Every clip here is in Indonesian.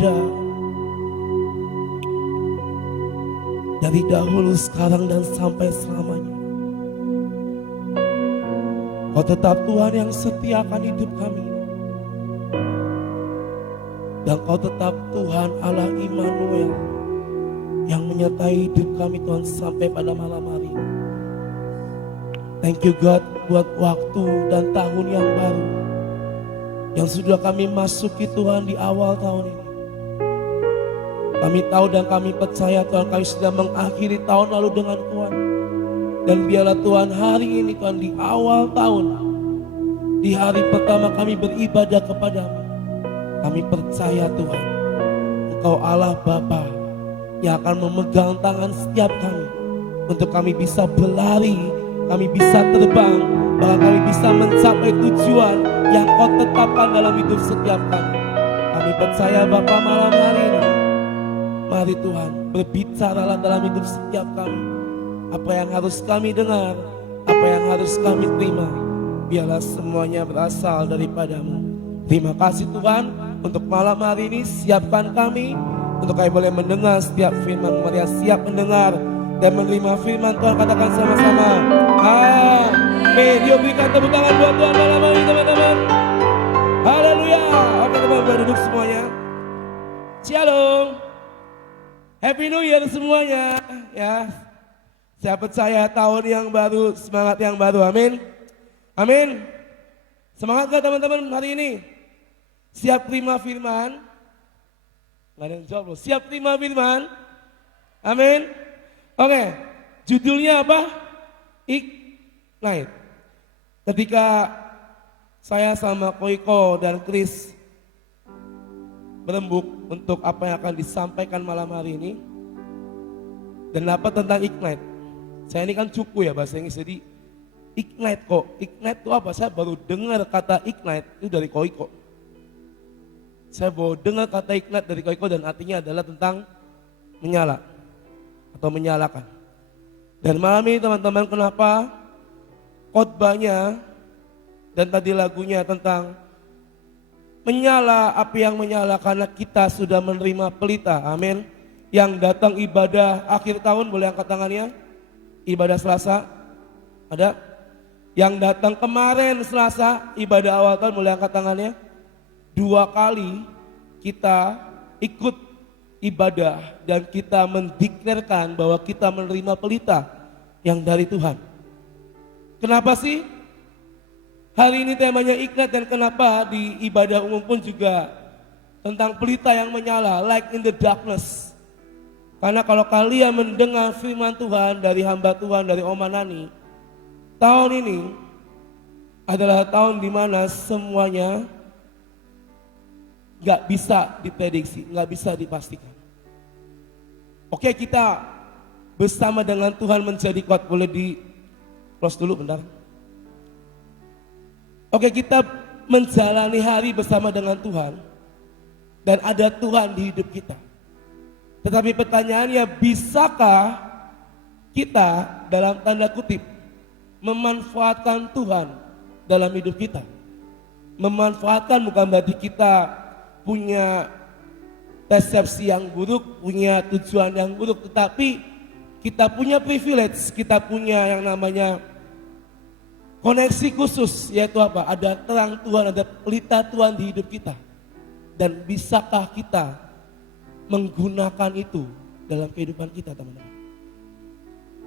ada. Dari dahulu, sekarang, dan sampai selamanya. Kau tetap Tuhan yang setia akan hidup kami. Dan Kau tetap Tuhan Allah Immanuel yang menyertai hidup kami Tuhan sampai pada malam hari ini. Thank you God buat waktu dan tahun yang baru yang sudah kami masuki Tuhan di awal tahun ini. Kami tahu dan kami percaya Tuhan kami sudah mengakhiri tahun lalu dengan Tuhan. Dan biarlah Tuhan hari ini Tuhan di awal tahun, di hari pertama kami beribadah kepadamu. Kami percaya Tuhan, Engkau Allah Bapa yang akan memegang tangan setiap kami. Untuk kami bisa berlari, kami bisa terbang, bahkan kami bisa mencapai tujuan yang Kau tetapkan dalam hidup setiap kami. Kami percaya Bapa malam hari ini. Mari Tuhan, berbicaralah dalam hidup setiap kami. Apa yang harus kami dengar, apa yang harus kami terima, biarlah semuanya berasal daripada-Mu. Terima kasih Tuhan, untuk malam hari ini siapkan kami, untuk kami boleh mendengar setiap firman. Mari siap mendengar dan menerima firman Tuhan, katakan sama-sama. Amin. Yuk berikan tepuk tangan buat Tuhan malam hari ini teman-teman. Haleluya. Oke teman-teman, boleh duduk semuanya. Shalom. Happy New Year semuanya, ya. Saya percaya tahun yang baru, semangat yang baru, amin. Amin. Semangat gak teman-teman hari ini? Siap terima firman? Gak ada yang jawab loh, siap terima firman? Amin. Oke, judulnya apa? Ignite. Ketika saya sama Koiko dan Chris berembuk untuk apa yang akan disampaikan malam hari ini dan apa tentang ignite. Saya ini kan cukup ya bahasa Inggris, jadi ignite kok. Ignite itu apa? Saya baru dengar kata ignite itu dari Koiko. Saya baru dengar kata ignite dari Koiko dan artinya adalah tentang menyala atau menyalakan. Dan malam ini teman-teman, kenapa khotbahnya dan tadi lagunya tentang menyala, api yang menyala karena kita sudah menerima pelita, amin. Yang datang ibadah akhir tahun boleh angkat tangannya. Ibadah Selasa, ada? Yang datang kemarin Selasa, ibadah awal tahun boleh angkat tangannya. 2 kali kita ikut ibadah dan kita mendeklarasikan bahwa kita menerima pelita yang dari Tuhan. Kenapa sih? Hari ini temanya ignite dan kenapa di ibadah umum pun juga tentang pelita yang menyala, light in the darkness. Karena kalau kalian mendengar firman Tuhan dari hamba Tuhan, dari Oma Nani, tahun ini adalah tahun dimana semuanya gak bisa diprediksi, gak bisa dipastikan. Oke, kita bersama dengan Tuhan menjadi kuat. Boleh di close dulu bentar. Oke, kita menjalani hari bersama dengan Tuhan dan ada Tuhan di hidup kita. Tetapi pertanyaannya, bisakah kita dalam tanda kutip memanfaatkan Tuhan dalam hidup kita? Memanfaatkan bukan berarti kita punya persepsi yang buruk, punya tujuan yang buruk, tetapi kita punya privilege, kita punya yang namanya koneksi khusus, yaitu apa? Ada terang Tuhan, ada pelita Tuhan di hidup kita. Dan bisakah kita menggunakan itu dalam kehidupan kita, teman-teman?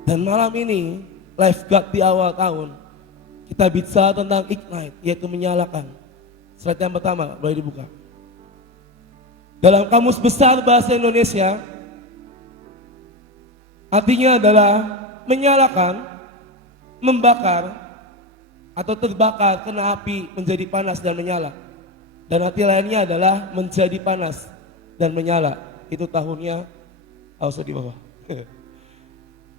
Dan malam ini, Life God di awal tahun, kita bicara tentang ignite, yaitu menyalakan. Slide yang pertama, boleh dibuka. Dalam Kamus Besar Bahasa Indonesia, artinya adalah menyalakan, membakar, atau terbakar kena api menjadi panas dan menyala. Dan arti lainnya adalah menjadi panas dan menyala. Itu tahunnya, harus di bawah.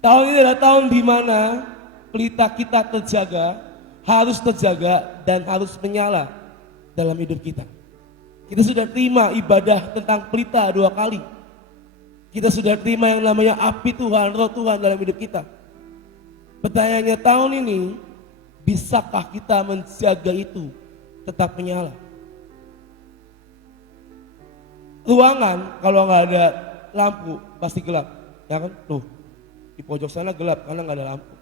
Tahun ini adalah tahun di mana pelita kita terjaga, harus terjaga dan harus menyala dalam hidup kita. Kita sudah terima ibadah tentang pelita 2 kali. Kita sudah terima yang namanya api Tuhan, roh Tuhan dalam hidup kita. Pertanyaannya tahun ini, bisakah kita menjaga itu tetap menyala? ruangan kalau nggak ada lampu pasti gelap, ya kan? Tuh di pojok sana gelap karena nggak ada lampu.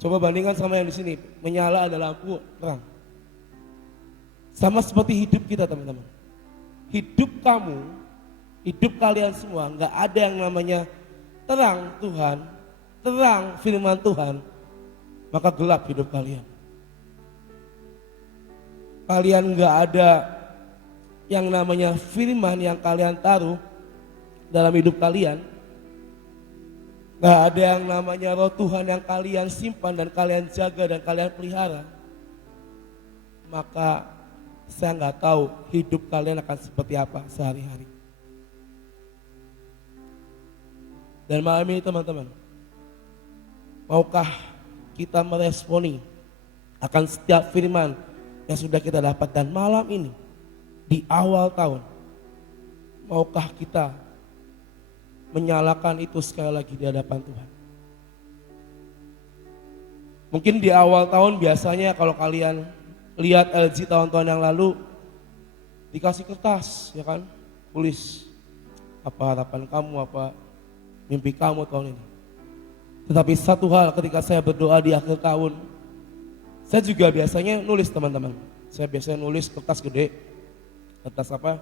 Coba bandingkan sama yang di sini, menyala ada lampu, terang. Sama seperti hidup kita teman-teman. Hidup kamu, hidup kalian semua nggak ada yang namanya terang Tuhan, terang firman Tuhan, maka gelap hidup kalian. Kalian nggak ada yang namanya firman yang kalian taruh dalam hidup kalian. Nggak ada yang namanya roh Tuhan yang kalian simpan dan kalian jaga dan kalian pelihara. Maka saya nggak tahu hidup kalian akan seperti apa sehari-hari. Dan malam ini teman-teman, maukah kita meresponi akan setiap firman yang sudah kita dapat, dan malam ini di awal tahun, maukah kita menyalakan itu sekali lagi di hadapan Tuhan? Mungkin di awal tahun biasanya kalau kalian lihat LG tahun-tahun yang lalu dikasih kertas, ya kan, tulis apa harapan kamu, apa mimpi kamu tahun ini. Tetapi satu hal, ketika saya berdoa di akhir tahun, saya juga biasanya nulis teman-teman. Saya biasanya nulis kertas gede, kertas apa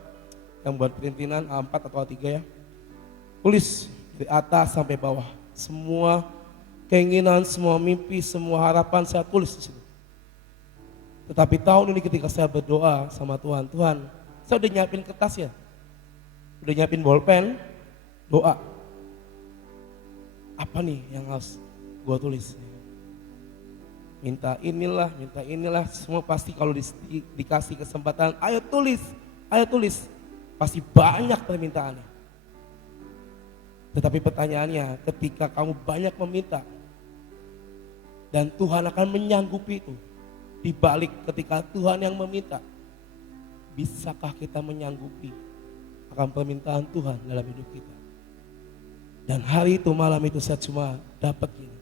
yang buat perintinan A4 atau A3 ya. Tulis dari atas sampai bawah, semua keinginan, semua mimpi, semua harapan saya tulis di situ. Tetapi tahun ini ketika saya berdoa sama Tuhan, Tuhan, saya udah nyiapin kertasnya, udah nyiapin bolpen, doa. Apa nih yang harus gua tulis? Minta inilah, semua pasti kalau dikasih kesempatan, ayo tulis, pasti banyak permintaannya. Tetapi pertanyaannya, ketika kamu banyak meminta dan Tuhan akan menyanggupi itu, dibalik ketika Tuhan yang meminta, bisakah kita menyanggupi akan permintaan Tuhan dalam hidup kita? Dan hari itu, malam itu saya cuma dapat gini.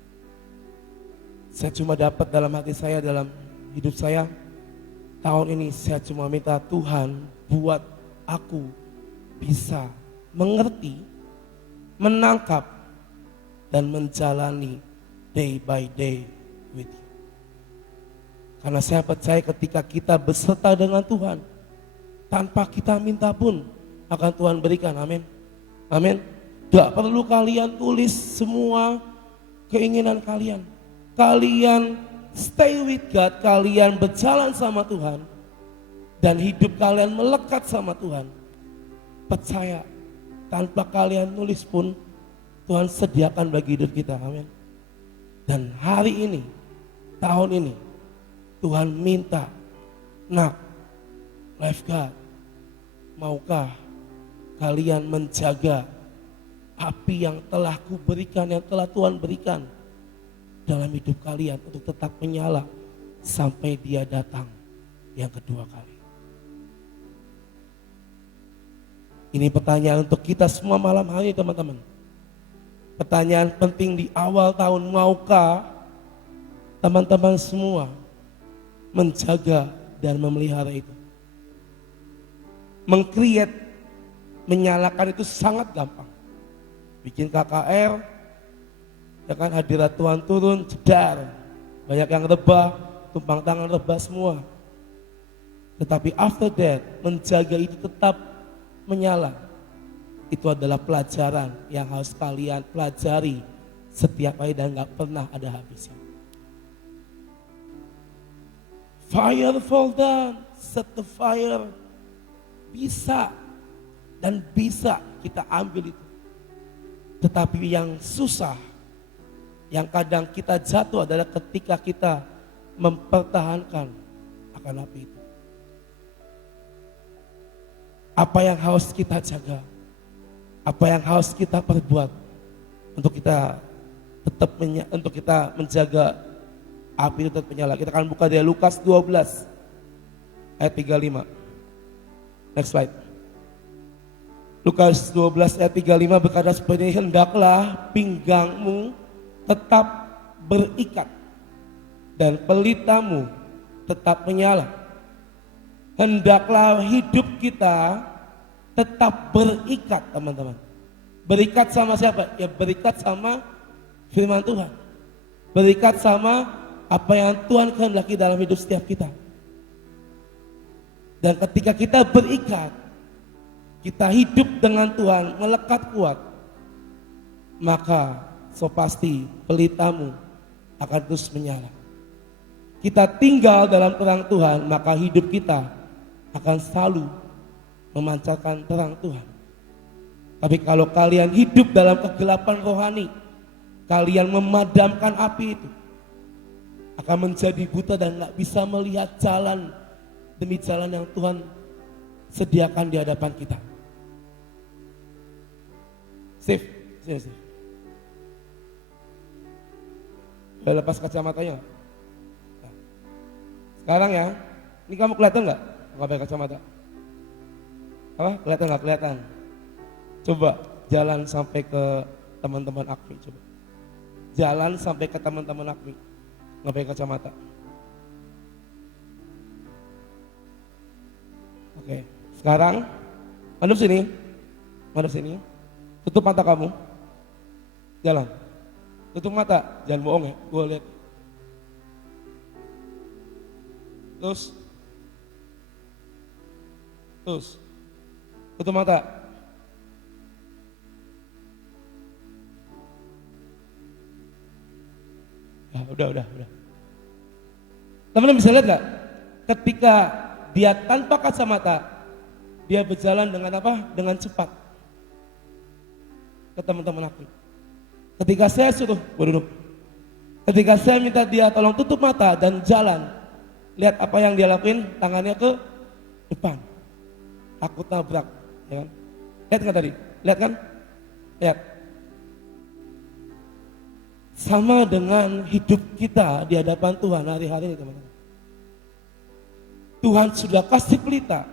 Saya cuma dapat dalam hati saya, dalam hidup saya, tahun ini saya cuma minta Tuhan buat aku bisa mengerti, menangkap, dan menjalani day by day with you. Karena saya percaya ketika kita beserta dengan Tuhan, tanpa kita minta pun akan Tuhan berikan, amin. Amin. Gak perlu kalian tulis semua keinginan kalian. Kalian stay with God, kalian berjalan sama Tuhan, dan hidup kalian melekat sama Tuhan. Percaya, tanpa kalian nulis pun Tuhan sediakan bagi hidup kita, amin. Dan hari ini, tahun ini, Tuhan minta, nak, lifeguard, maukah kalian menjaga api yang telah kuberikan, yang telah Tuhan berikan dalam hidup kalian untuk tetap menyala sampai Dia datang yang kedua kali. Ini pertanyaan untuk kita semua malam hari teman-teman. Pertanyaan penting di awal tahun, maukah teman-teman semua menjaga dan memelihara itu? Meng-create, menyalakan itu sangat gampang. Bikin KKR, ya kan, hadirat Tuhan turun, jedar, banyak yang rebah, tumpang tangan rebah semua. Tetapi after that, menjaga itu tetap menyala, itu adalah pelajaran yang harus kalian pelajari setiap hari dan gak pernah ada habisnya. Fire fall down, set the fire, bisa dan bisa kita ambil itu. Tetapi yang susah, yang kadang kita jatuh adalah ketika kita mempertahankan akan api itu. Apa yang harus kita jaga? Apa yang harus kita perbuat untuk kita tetap untuk kita menjaga api itu tetap menyala? Kita akan buka dari Lukas 12 ayat 35. Next slide. Lukas 12 ayat 35 berkata seperti ini, hendaklah pinggangmu tetap berikat dan pelitamu tetap menyala. Hendaklah hidup kita tetap berikat teman-teman. Berikat sama siapa? Ya berikat sama firman Tuhan. Berikat sama apa yang Tuhan kehendaki dalam hidup setiap kita. Dan ketika kita berikat, kita hidup dengan Tuhan, melekat kuat, maka so pasti pelitamu akan terus menyala. Kita tinggal dalam terang Tuhan, maka hidup kita akan selalu memancarkan terang Tuhan. Tapi kalau kalian hidup dalam kegelapan rohani, kalian memadamkan api itu, akan menjadi buta dan gak bisa melihat jalan demi jalan yang Tuhan sediakan di hadapan kita. Save. Boleh lepas kacamatanya. Nah, sekarang ya, ini kamu kelihatan nggak? Nggak pakai kacamata. Apa? Kelihatan nggak? Kelihatan. Coba jalan sampai ke teman-teman Akmi. Coba. Jalan sampai ke teman-teman Akmi. Nggak pakai kacamata. Oke. Sekarang, madep sini. Tutup mata kamu. Jalan. Tutup mata, jangan bohong ya, gue lihat. Terus, tutup mata. Ya, udah. Teman-teman bisa lihat gak? Ketika dia tanpa kacamata, dia berjalan dengan apa? Dengan cepat. Ke teman-teman aku. Ketika saya suruh berduduk, ketika saya minta dia tolong tutup mata dan jalan, lihat apa yang dia lakuin, tangannya ke depan, takut nabrak, ya kan? Lihat kan tadi, lihat kan? Lihat. Sama dengan hidup kita di hadapan Tuhan hari-hari ini teman-teman. Tuhan sudah kasih pelita,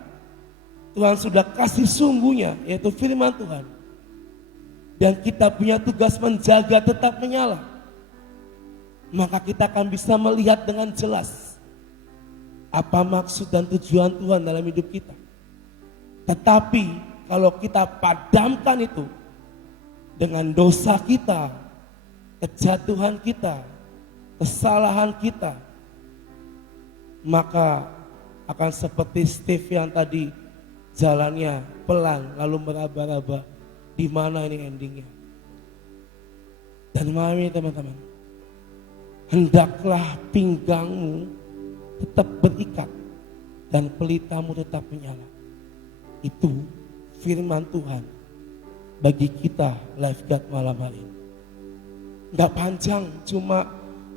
Tuhan sudah kasih sumbunya, yaitu firman Tuhan. Dan kita punya tugas menjaga tetap menyala. Maka kita akan bisa melihat dengan jelas apa maksud dan tujuan Tuhan dalam hidup kita. Tetapi kalau kita padamkan itu dengan dosa kita, kejatuhan kita, kesalahan kita, maka akan seperti Steve yang tadi jalannya pelan lalu meraba-raba. Di mana ini endingnya? Dan malam ini teman-teman, hendaklah pinggangmu tetap berikat dan pelitamu tetap menyala. Itu firman Tuhan bagi kita Lifeguard malam hari ini. Gak panjang, cuma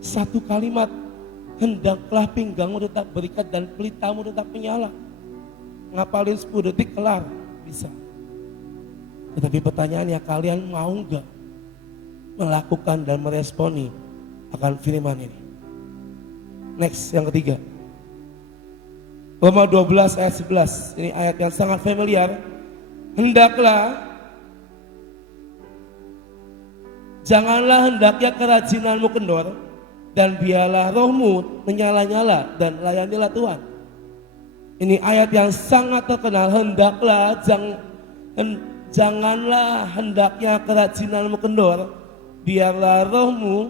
satu kalimat, hendaklah pinggangmu tetap berikat dan pelitamu tetap menyala. Ngapalin 10 detik kelar, bisa. Tetapi pertanyaannya, kalian mau gak melakukan dan meresponi akan firman ini? Next, yang ketiga. Roma 12 ayat 11. Ini ayat yang sangat familiar. Janganlah hendaknya kerajinanmu kendor, dan biarlah rohmu menyala-nyala dan layanilah Tuhan. Ini ayat yang sangat terkenal. Janganlah hendaknya kerajinanmu kendor, biarlah rohmu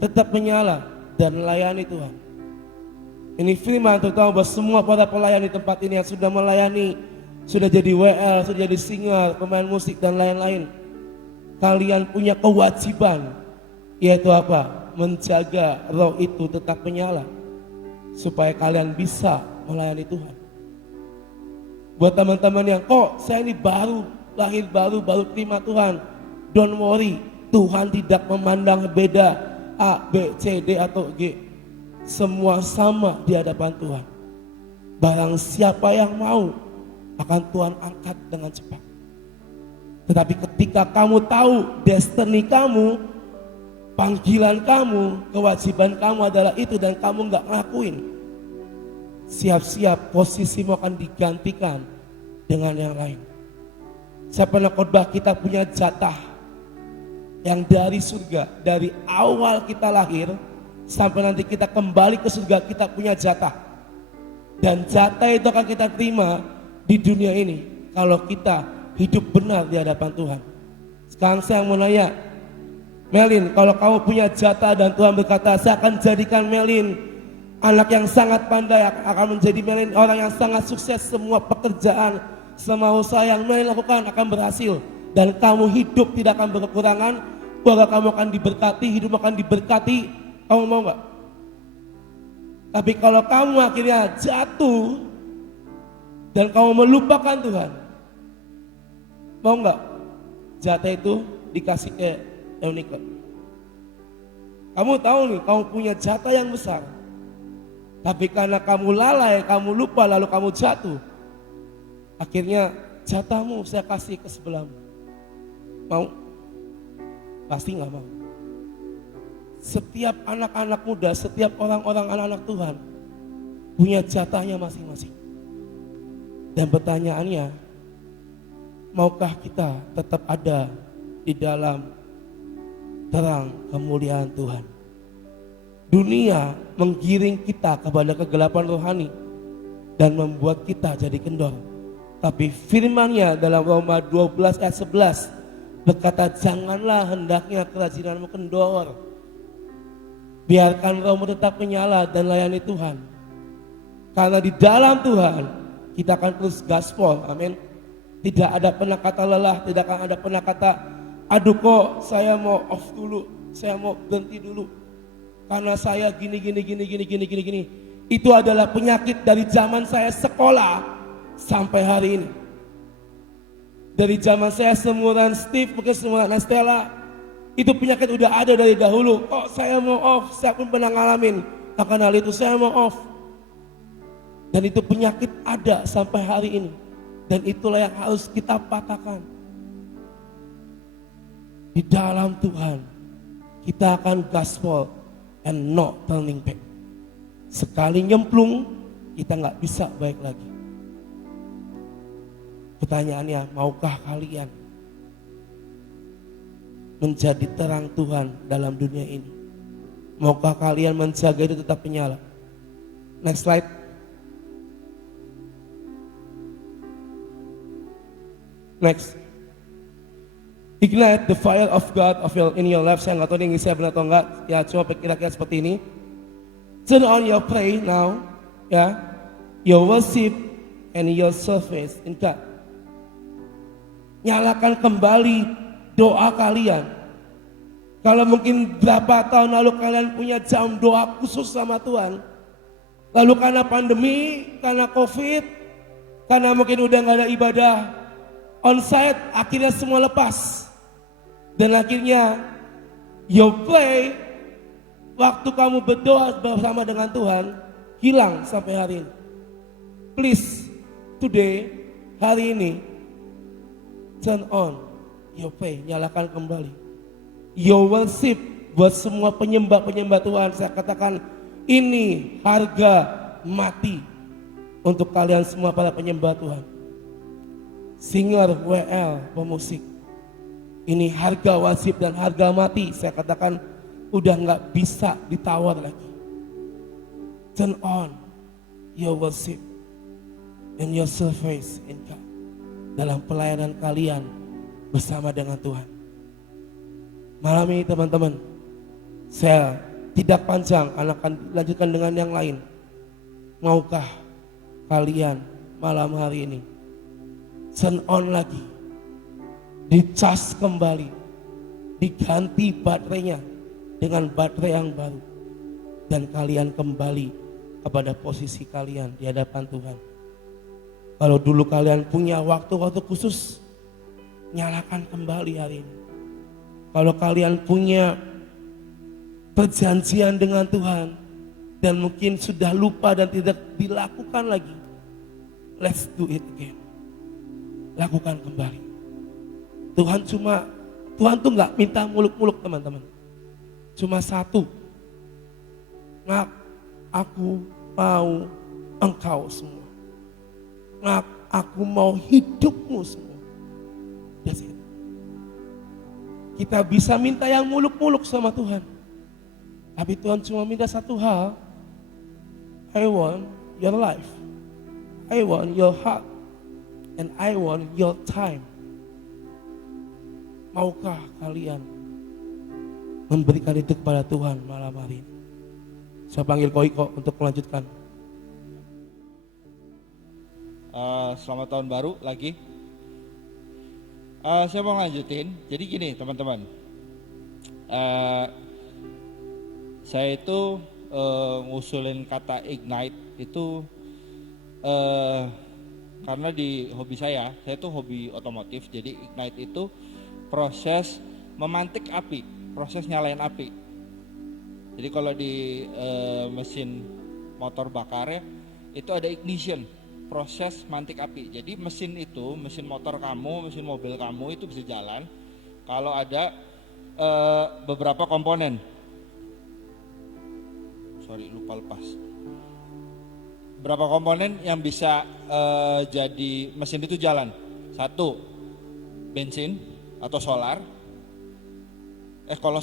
tetap menyala dan melayani Tuhan. Ini firman terutama buat semua para pelayan di tempat ini yang sudah melayani, sudah jadi WL, sudah jadi singer, pemain musik dan lain-lain. Kalian punya kewajiban, yaitu apa? Menjaga roh itu tetap menyala supaya kalian bisa melayani Tuhan. Buat teman-teman yang kok saya ini lahir baru terima Tuhan, don't worry, Tuhan tidak memandang beda A, B, C, D atau G. Semua sama di hadapan Tuhan. Barang siapa yang mau, akan Tuhan angkat dengan cepat. Tetapi ketika kamu tahu destiny kamu, panggilan kamu, kewajiban kamu adalah itu dan kamu gak ngelakuin, siap-siap posisimu akan digantikan dengan yang lain. Saya pernah khotbah, kita punya jatah yang dari surga, dari awal kita lahir sampai nanti kita kembali ke surga, kita punya jatah. Dan jatah itu akan kita terima di dunia ini kalau kita hidup benar di hadapan Tuhan. Sekarang saya mau nanya, Melin, kalau kamu punya jatah dan Tuhan berkata, saya akan jadikan Melin anak yang sangat pandai, akan menjadi Melin orang yang sangat sukses, semua pekerjaan, semua usaha yang Melin lakukan akan berhasil, dan kamu hidup tidak akan berkekurangan, keluarga kamu akan diberkati, hidup akan diberkati, kamu mau nggak? Tapi kalau kamu akhirnya jatuh dan kamu melupakan Tuhan, mau nggak jatah itu dikasih ke Eunikot? Kamu tahu nih, kamu punya jatah yang besar, tapi karena kamu lalai, kamu lupa, lalu kamu jatuh, akhirnya jatahmu saya kasih ke sebelahmu. Mau? Pasti nggak mau. Setiap anak-anak muda, setiap orang-orang anak-anak Tuhan punya jatahnya masing-masing. Dan pertanyaannya, maukah kita tetap ada di dalam terang kemuliaan Tuhan? Dunia menggiring kita kepada kegelapan rohani dan membuat kita jadi kendor. Tapi firman-Nya dalam Roma 12 ayat 11 berkata, janganlah hendaknya kerajinanmu kendor. Biarkan rohmu tetap menyala dan layani Tuhan. Karena di dalam Tuhan kita akan terus gaspol, amin. Tidak ada pernah kata lelah, tidak akan ada pernah kata, aduh kok saya mau off dulu, saya mau berhenti dulu. Karena saya gini. Itu adalah penyakit dari zaman saya sekolah sampai hari ini. Dari zaman saya seumuran Steve, mungkin seumuran Stella, itu penyakit udah ada dari dahulu. Oh saya mau off, saya pun pernah ngalamin akan hal itu, saya mau off. Dan itu penyakit ada sampai hari ini. Dan itulah yang harus kita patahkan. Di dalam Tuhan kita akan gaspol and not turning back. Sekali nyemplung kita nggak bisa baik lagi. Pertanyaannya, maukah kalian menjadi terang Tuhan dalam dunia ini? Maukah kalian menjaga itu tetap menyala? Next slide. Next. Ignite the fire of God in your life. Saya nggak tahu ini saya benar atau enggak. Ya cuma kira-kira seperti ini. Turn on your pray now. Ya, your worship and your service in God. Nyalakan kembali doa kalian. Kalau mungkin berapa tahun lalu kalian punya jam doa khusus sama Tuhan, lalu karena pandemi, karena COVID, karena mungkin udah nggak ada ibadah onsite, akhirnya semua lepas. Dan akhirnya your play, waktu kamu berdoa bersama dengan Tuhan, hilang sampai hari ini. Please, today, hari ini, turn on your play, nyalakan kembali. Your worship, buat semua penyembah-penyembah Tuhan, saya katakan ini harga mati untuk kalian semua para penyembah Tuhan. Singer, WL, pemusik, ini harga wajib dan harga mati, saya katakan udah nggak bisa ditawar lagi. Turn on your worship and your service in God, dalam pelayanan kalian bersama dengan Tuhan. Malam ini teman-teman, saya tidak panjang, akan lanjutkan dengan yang lain. Maukah kalian malam hari ini turn on lagi, dicas kembali, diganti baterainya dengan baterai yang baru, dan kalian kembali kepada posisi kalian di hadapan Tuhan? Kalau dulu kalian punya waktu-waktu khusus, nyalakan kembali hari ini. Kalau kalian punya perjanjian dengan Tuhan dan mungkin sudah lupa dan tidak dilakukan lagi, let's do it again. Lakukan kembali. Tuhan tuh nggak minta muluk-muluk teman-teman. Cuma satu. Nak, aku mau engkau semua. Nak, aku mau hidupmu semua. That's it. Kita bisa minta yang muluk-muluk sama Tuhan. Tapi Tuhan cuma minta satu hal. I want your life. I want your heart. And I want your time. Maukah kalian memberikan itu kepada Tuhan malam hari ini? Saya panggil Koiko untuk melanjutkan. Selamat tahun baru lagi. Saya mau lanjutin. Jadi gini teman-teman, saya itu ngusulin kata ignite itu karena di hobi saya tuh hobi otomotif. Jadi ignite itu proses memantik api, proses nyalain api. Jadi kalau di mesin motor bakarnya itu ada ignition, proses mantik api. Jadi mesin itu, mesin motor kamu, mesin mobil kamu itu bisa jalan kalau ada beberapa komponen. Lupa lepas. Berapa komponen yang bisa jadi mesin itu jalan? Satu, bensin atau solar. Kalau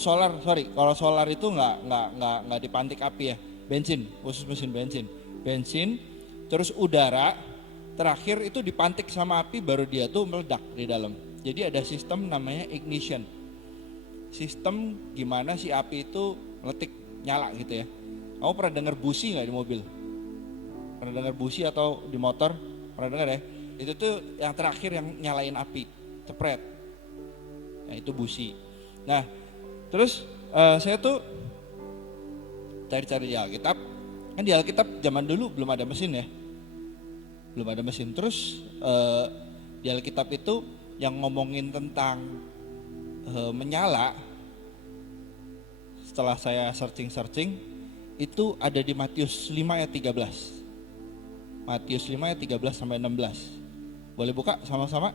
solar itu nggak dipantik api ya. Bensin, khusus mesin bensin. Bensin, terus udara, terakhir itu dipantik sama api baru dia tuh meledak di dalam. Jadi ada sistem namanya ignition. Sistem gimana si api itu meletik, nyala gitu ya. Kamu pernah dengar busi nggak di mobil? Pernah dengar busi atau di motor? Pernah dengar ya? Itu tuh yang terakhir yang nyalain api, cepret. Nah itu busi. Nah terus saya tuh cari-cari di Alkitab. Kan di Alkitab zaman dulu belum ada mesin ya. Belum ada mesin. Terus di Alkitab itu yang ngomongin tentang menyala, setelah saya searching itu ada di Matius 5 ayat 13. Matius 5 ayat 13 sampai 16. Boleh buka sama-sama?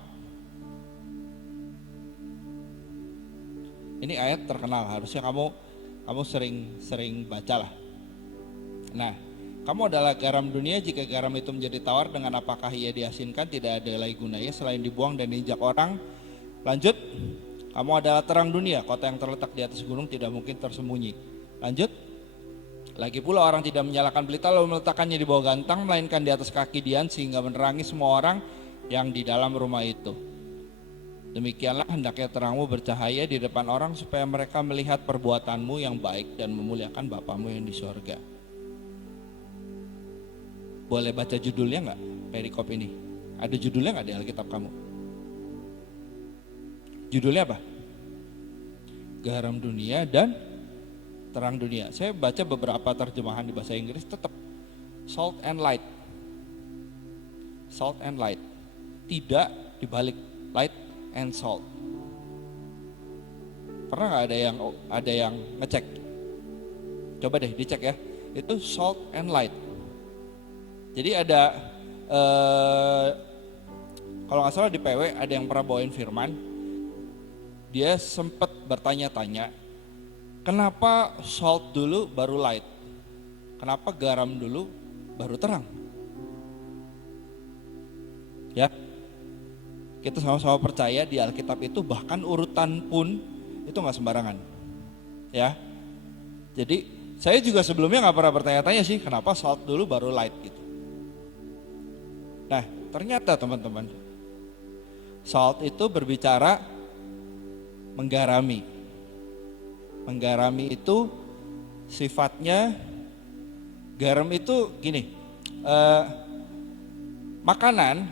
Ini ayat terkenal, harusnya kamu sering bacalah. Nah, kamu adalah garam dunia, jika garam itu menjadi tawar, dengan apakah ia diasinkan? Tidak ada lagi gunanya selain dibuang dan diinjak orang. Lanjut, kamu adalah terang dunia, kota yang terletak di atas gunung tidak mungkin tersembunyi. Lanjut, lagi pula orang tidak menyalakan pelita lalu meletakkannya di bawah gantang, melainkan di atas kaki dian sehingga menerangi semua orang yang di dalam rumah itu. Demikianlah hendaknya terangmu bercahaya di depan orang supaya mereka melihat perbuatanmu yang baik dan memuliakan Bapamu yang di sorga. Boleh baca judulnya nggak perikop ini? Ada judulnya nggak di Alkitab kamu? Judulnya apa? Garam dunia dan terang dunia. Saya baca beberapa terjemahan di bahasa Inggris tetap salt and light. Salt and light. Tidak dibalik light and salt. Pernah nggak ada yang ngecek? Coba deh dicek ya. Itu salt and light. Jadi ada kalau nggak salah di PW ada yang pernah bawain firman. Dia sempat bertanya-tanya, kenapa salt dulu baru light? Kenapa garam dulu baru terang? Ya, kita sama-sama percaya di Alkitab itu bahkan urutan pun itu nggak sembarangan. Ya, jadi saya juga sebelumnya nggak pernah bertanya-tanya sih kenapa salt dulu baru light gitu. Nah, ternyata teman-teman, salt itu berbicara menggarami. Menggarami itu sifatnya, garam itu gini, makanan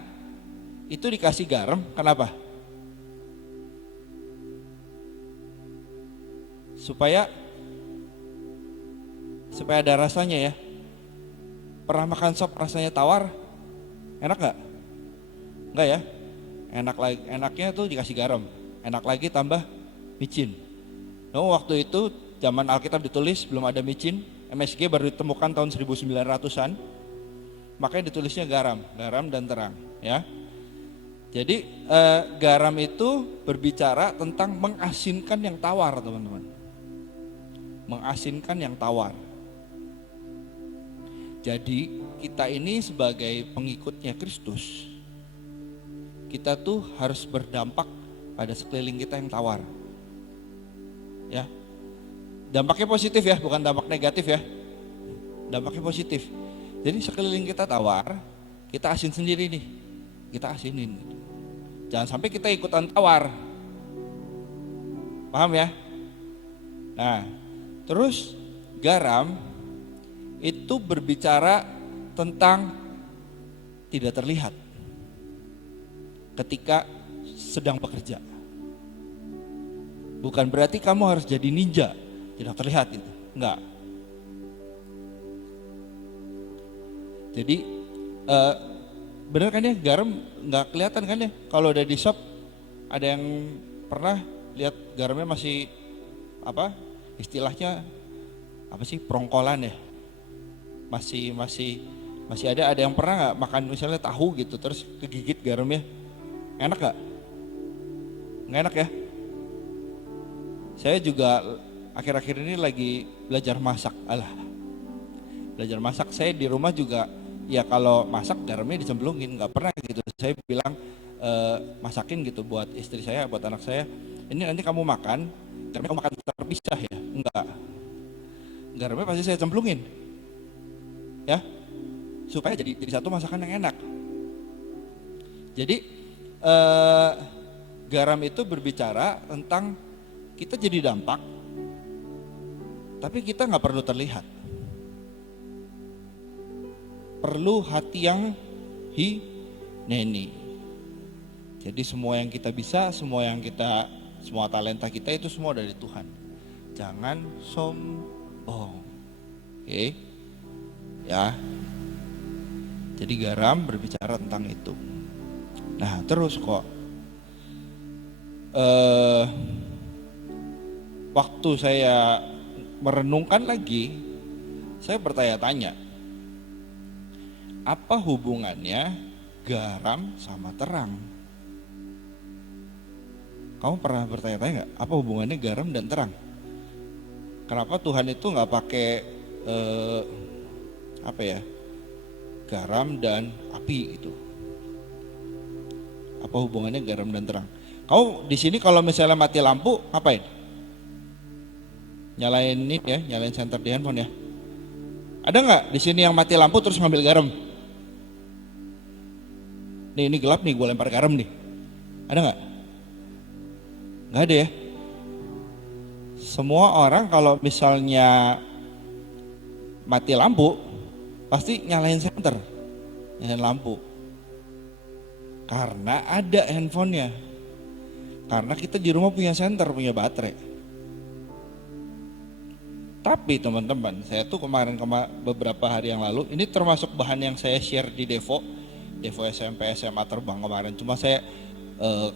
itu dikasih garam, kenapa? Supaya ada rasanya ya. Pernah makan sop rasanya tawar? Enak gak? Enggak ya? Enaknya tuh dikasih garam. Enak lagi tambah micin. Nah, waktu itu zaman Alkitab ditulis belum ada micin, MSG baru ditemukan tahun 1900-an. Makanya ditulisnya garam dan terang, ya. Jadi garam itu berbicara tentang mengasinkan yang tawar, teman-teman. Mengasinkan yang tawar. Jadi kita ini sebagai pengikutnya Kristus, kita tuh harus berdampak pada sekeliling kita yang tawar. Ya. Dampaknya positif ya, bukan dampak negatif ya. Dampaknya positif. Jadi sekeliling kita tawar, kita asin sendiri nih. Kita asinin. Jangan sampai kita ikutan tawar. Paham ya? Nah, terus garam itu berbicara tentang tidak terlihat ketika sedang bekerja. Bukan berarti kamu harus jadi ninja, tidak terlihat itu. Enggak. Jadi benar kan ya, garam nggak kelihatan kan ya? Kalau udah di shop, ada yang pernah lihat garamnya masih apa? Istilahnya apa sih, prongkolan ya? Masih ada yang pernah nggak makan misalnya tahu gitu terus kegigit garamnya? Enak nggak? Nggak enak ya? Saya juga akhir-akhir ini lagi belajar masak. Belajar masak. Saya di rumah juga ya kalau masak garamnya dicemplungin, nggak pernah gitu. Saya bilang masakin gitu buat istri saya, buat anak saya. Ini nanti kamu makan, garamnya kamu makan terpisah ya? Enggak. Garamnya pasti saya cemplungin, ya, supaya jadi satu masakan yang enak. Jadi garam itu berbicara tentang kita jadi dampak, tapi kita nggak perlu terlihat. Perlu hati yang hineni. Jadi semua yang kita bisa, semua talenta kita itu semua dari Tuhan. Jangan sombong. Oke. Ya. Jadi garam berbicara tentang itu. Nah, terus kok waktu saya merenungkan lagi, saya bertanya-tanya, apa hubungannya garam sama terang? Kamu pernah bertanya-tanya nggak, apa hubungannya garam dan terang? Kenapa Tuhan itu nggak pakai garam dan api gitu? Apa hubungannya garam dan terang? Kamu di sini kalau misalnya mati lampu ngapain? Nyalain ini ya, nyalain senter di handphone ya. Ada nggak di sini yang mati lampu terus ngambil garam? Nih ini gelap nih, gue lempar garam nih. Ada nggak? Nggak ada ya. Semua orang kalau misalnya mati lampu pasti nyalain senter, nyalain lampu. Karena ada handphonenya. Karena kita di rumah punya senter, punya baterai. Tapi teman-teman, saya tuh kemarin beberapa hari yang lalu, ini termasuk bahan yang saya share di Devo SMP SMA terbang kemarin. Cuma saya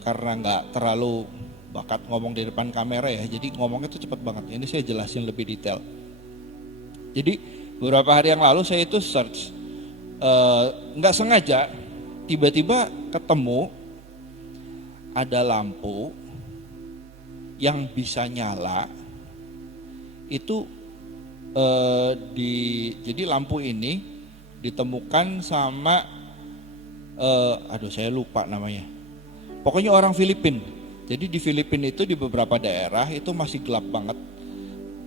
karena nggak terlalu bakat ngomong di depan kamera ya, jadi ngomongnya tuh cepet banget. Ini saya jelasin lebih detail. Jadi beberapa hari yang lalu saya itu search, nggak sengaja tiba-tiba ketemu ada lampu yang bisa nyala itu jadi lampu ini ditemukan sama saya lupa namanya, pokoknya orang Filipina. Jadi di Filipina itu di beberapa daerah itu masih gelap banget,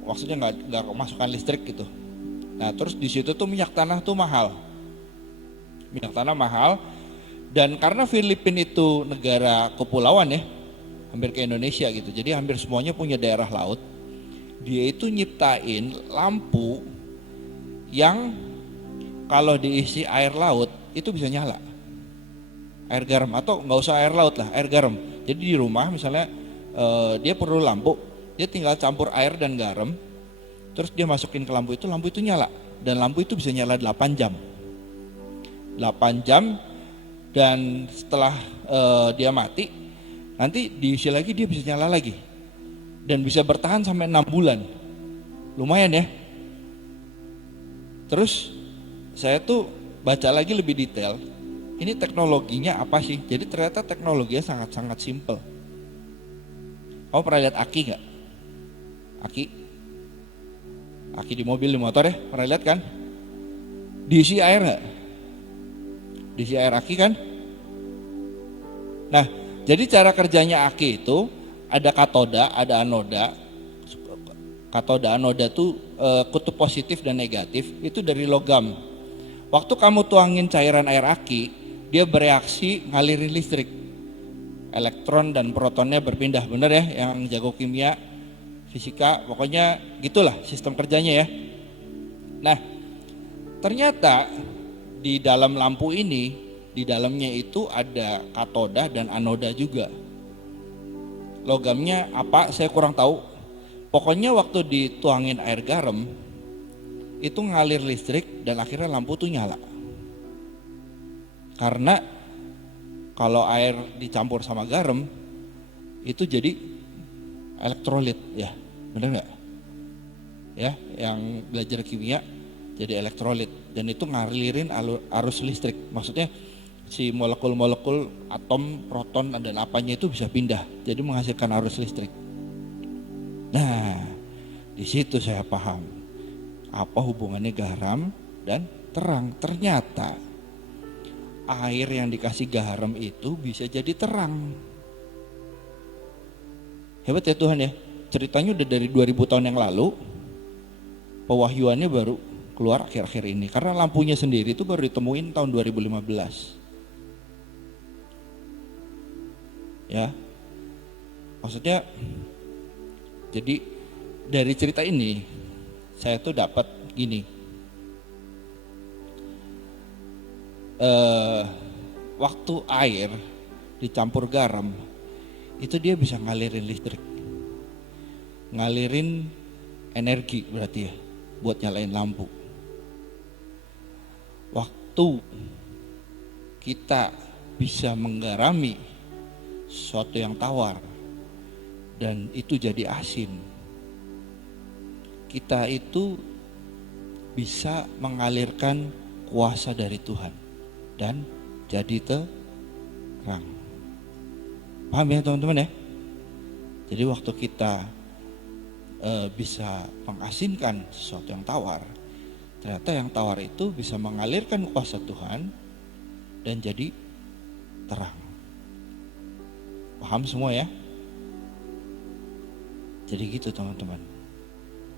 maksudnya nggak kemasukan listrik gitu. Nah terus di situ tuh minyak tanah mahal, dan karena Filipina itu negara kepulauan ya, hampir ke Indonesia gitu, jadi hampir semuanya punya daerah laut. Dia itu nyiptain lampu yang kalau diisi air laut itu bisa nyala, air garam, atau nggak usah air laut lah, air garam. Jadi di rumah misalnya dia perlu lampu, dia tinggal campur air dan garam, terus dia masukin ke lampu itu nyala, dan lampu itu bisa nyala 8 jam. 8 jam, dan setelah dia mati, nanti diisi lagi dia bisa nyala lagi, dan bisa bertahan sampai 6 bulan. Lumayan ya. Terus saya tuh baca lagi lebih detail, ini teknologinya apa sih? Jadi ternyata teknologinya sangat-sangat simple. Kamu pernah lihat aki nggak? Aki di mobil, di motor ya, pernah lihat kan? Diisi air nggak? Diisi air aki kan? Nah, jadi cara kerjanya aki itu ada katoda, ada anoda. Katoda, anoda tuh kutub positif dan negatif itu dari logam. Waktu kamu tuangin cairan air aki, dia bereaksi ngalirin listrik. elektron dan protonnya berpindah, bener ya? Yang jago kimia, fisika, pokoknya gitulah sistem kerjanya ya. Nah, ternyata di dalam lampu ini, di dalamnya itu ada katoda dan anoda juga. Logamnya apa? Saya kurang tahu. Pokoknya waktu dituangin air garam, itu ngalir listrik dan akhirnya lampu tuh nyala. Karena kalau air dicampur sama garam, itu jadi elektrolit ya, bener nggak? Ya, yang belajar kimia jadi elektrolit dan itu ngalirin arus listrik. Maksudnya si molekul-molekul atom, proton dan apanya itu bisa pindah, jadi menghasilkan arus listrik. Nah, di situ saya paham apa hubungannya garam dan terang. Ternyata air yang dikasih garam itu bisa jadi terang. Hebat ya Tuhan ya. Ceritanya udah dari 2000 tahun yang lalu. Pewahyuannya baru keluar akhir-akhir ini. Karena lampunya sendiri itu baru ditemuin tahun 2015. Ya. Maksudnya jadi dari cerita ini saya tuh dapat gini. Waktu air dicampur garam itu dia bisa ngalirin listrik, ngalirin energi berarti ya buat nyalain lampu. Waktu kita bisa menggarami sesuatu yang tawar dan itu jadi asin, kita itu bisa mengalirkan kuasa dari Tuhan dan jadi terang. Paham ya teman-teman ya? Jadi waktu kita bisa mengasinkan sesuatu yang tawar, ternyata yang tawar itu bisa mengalirkan kuasa Tuhan dan jadi terang. Paham semua ya? Jadi gitu teman-teman.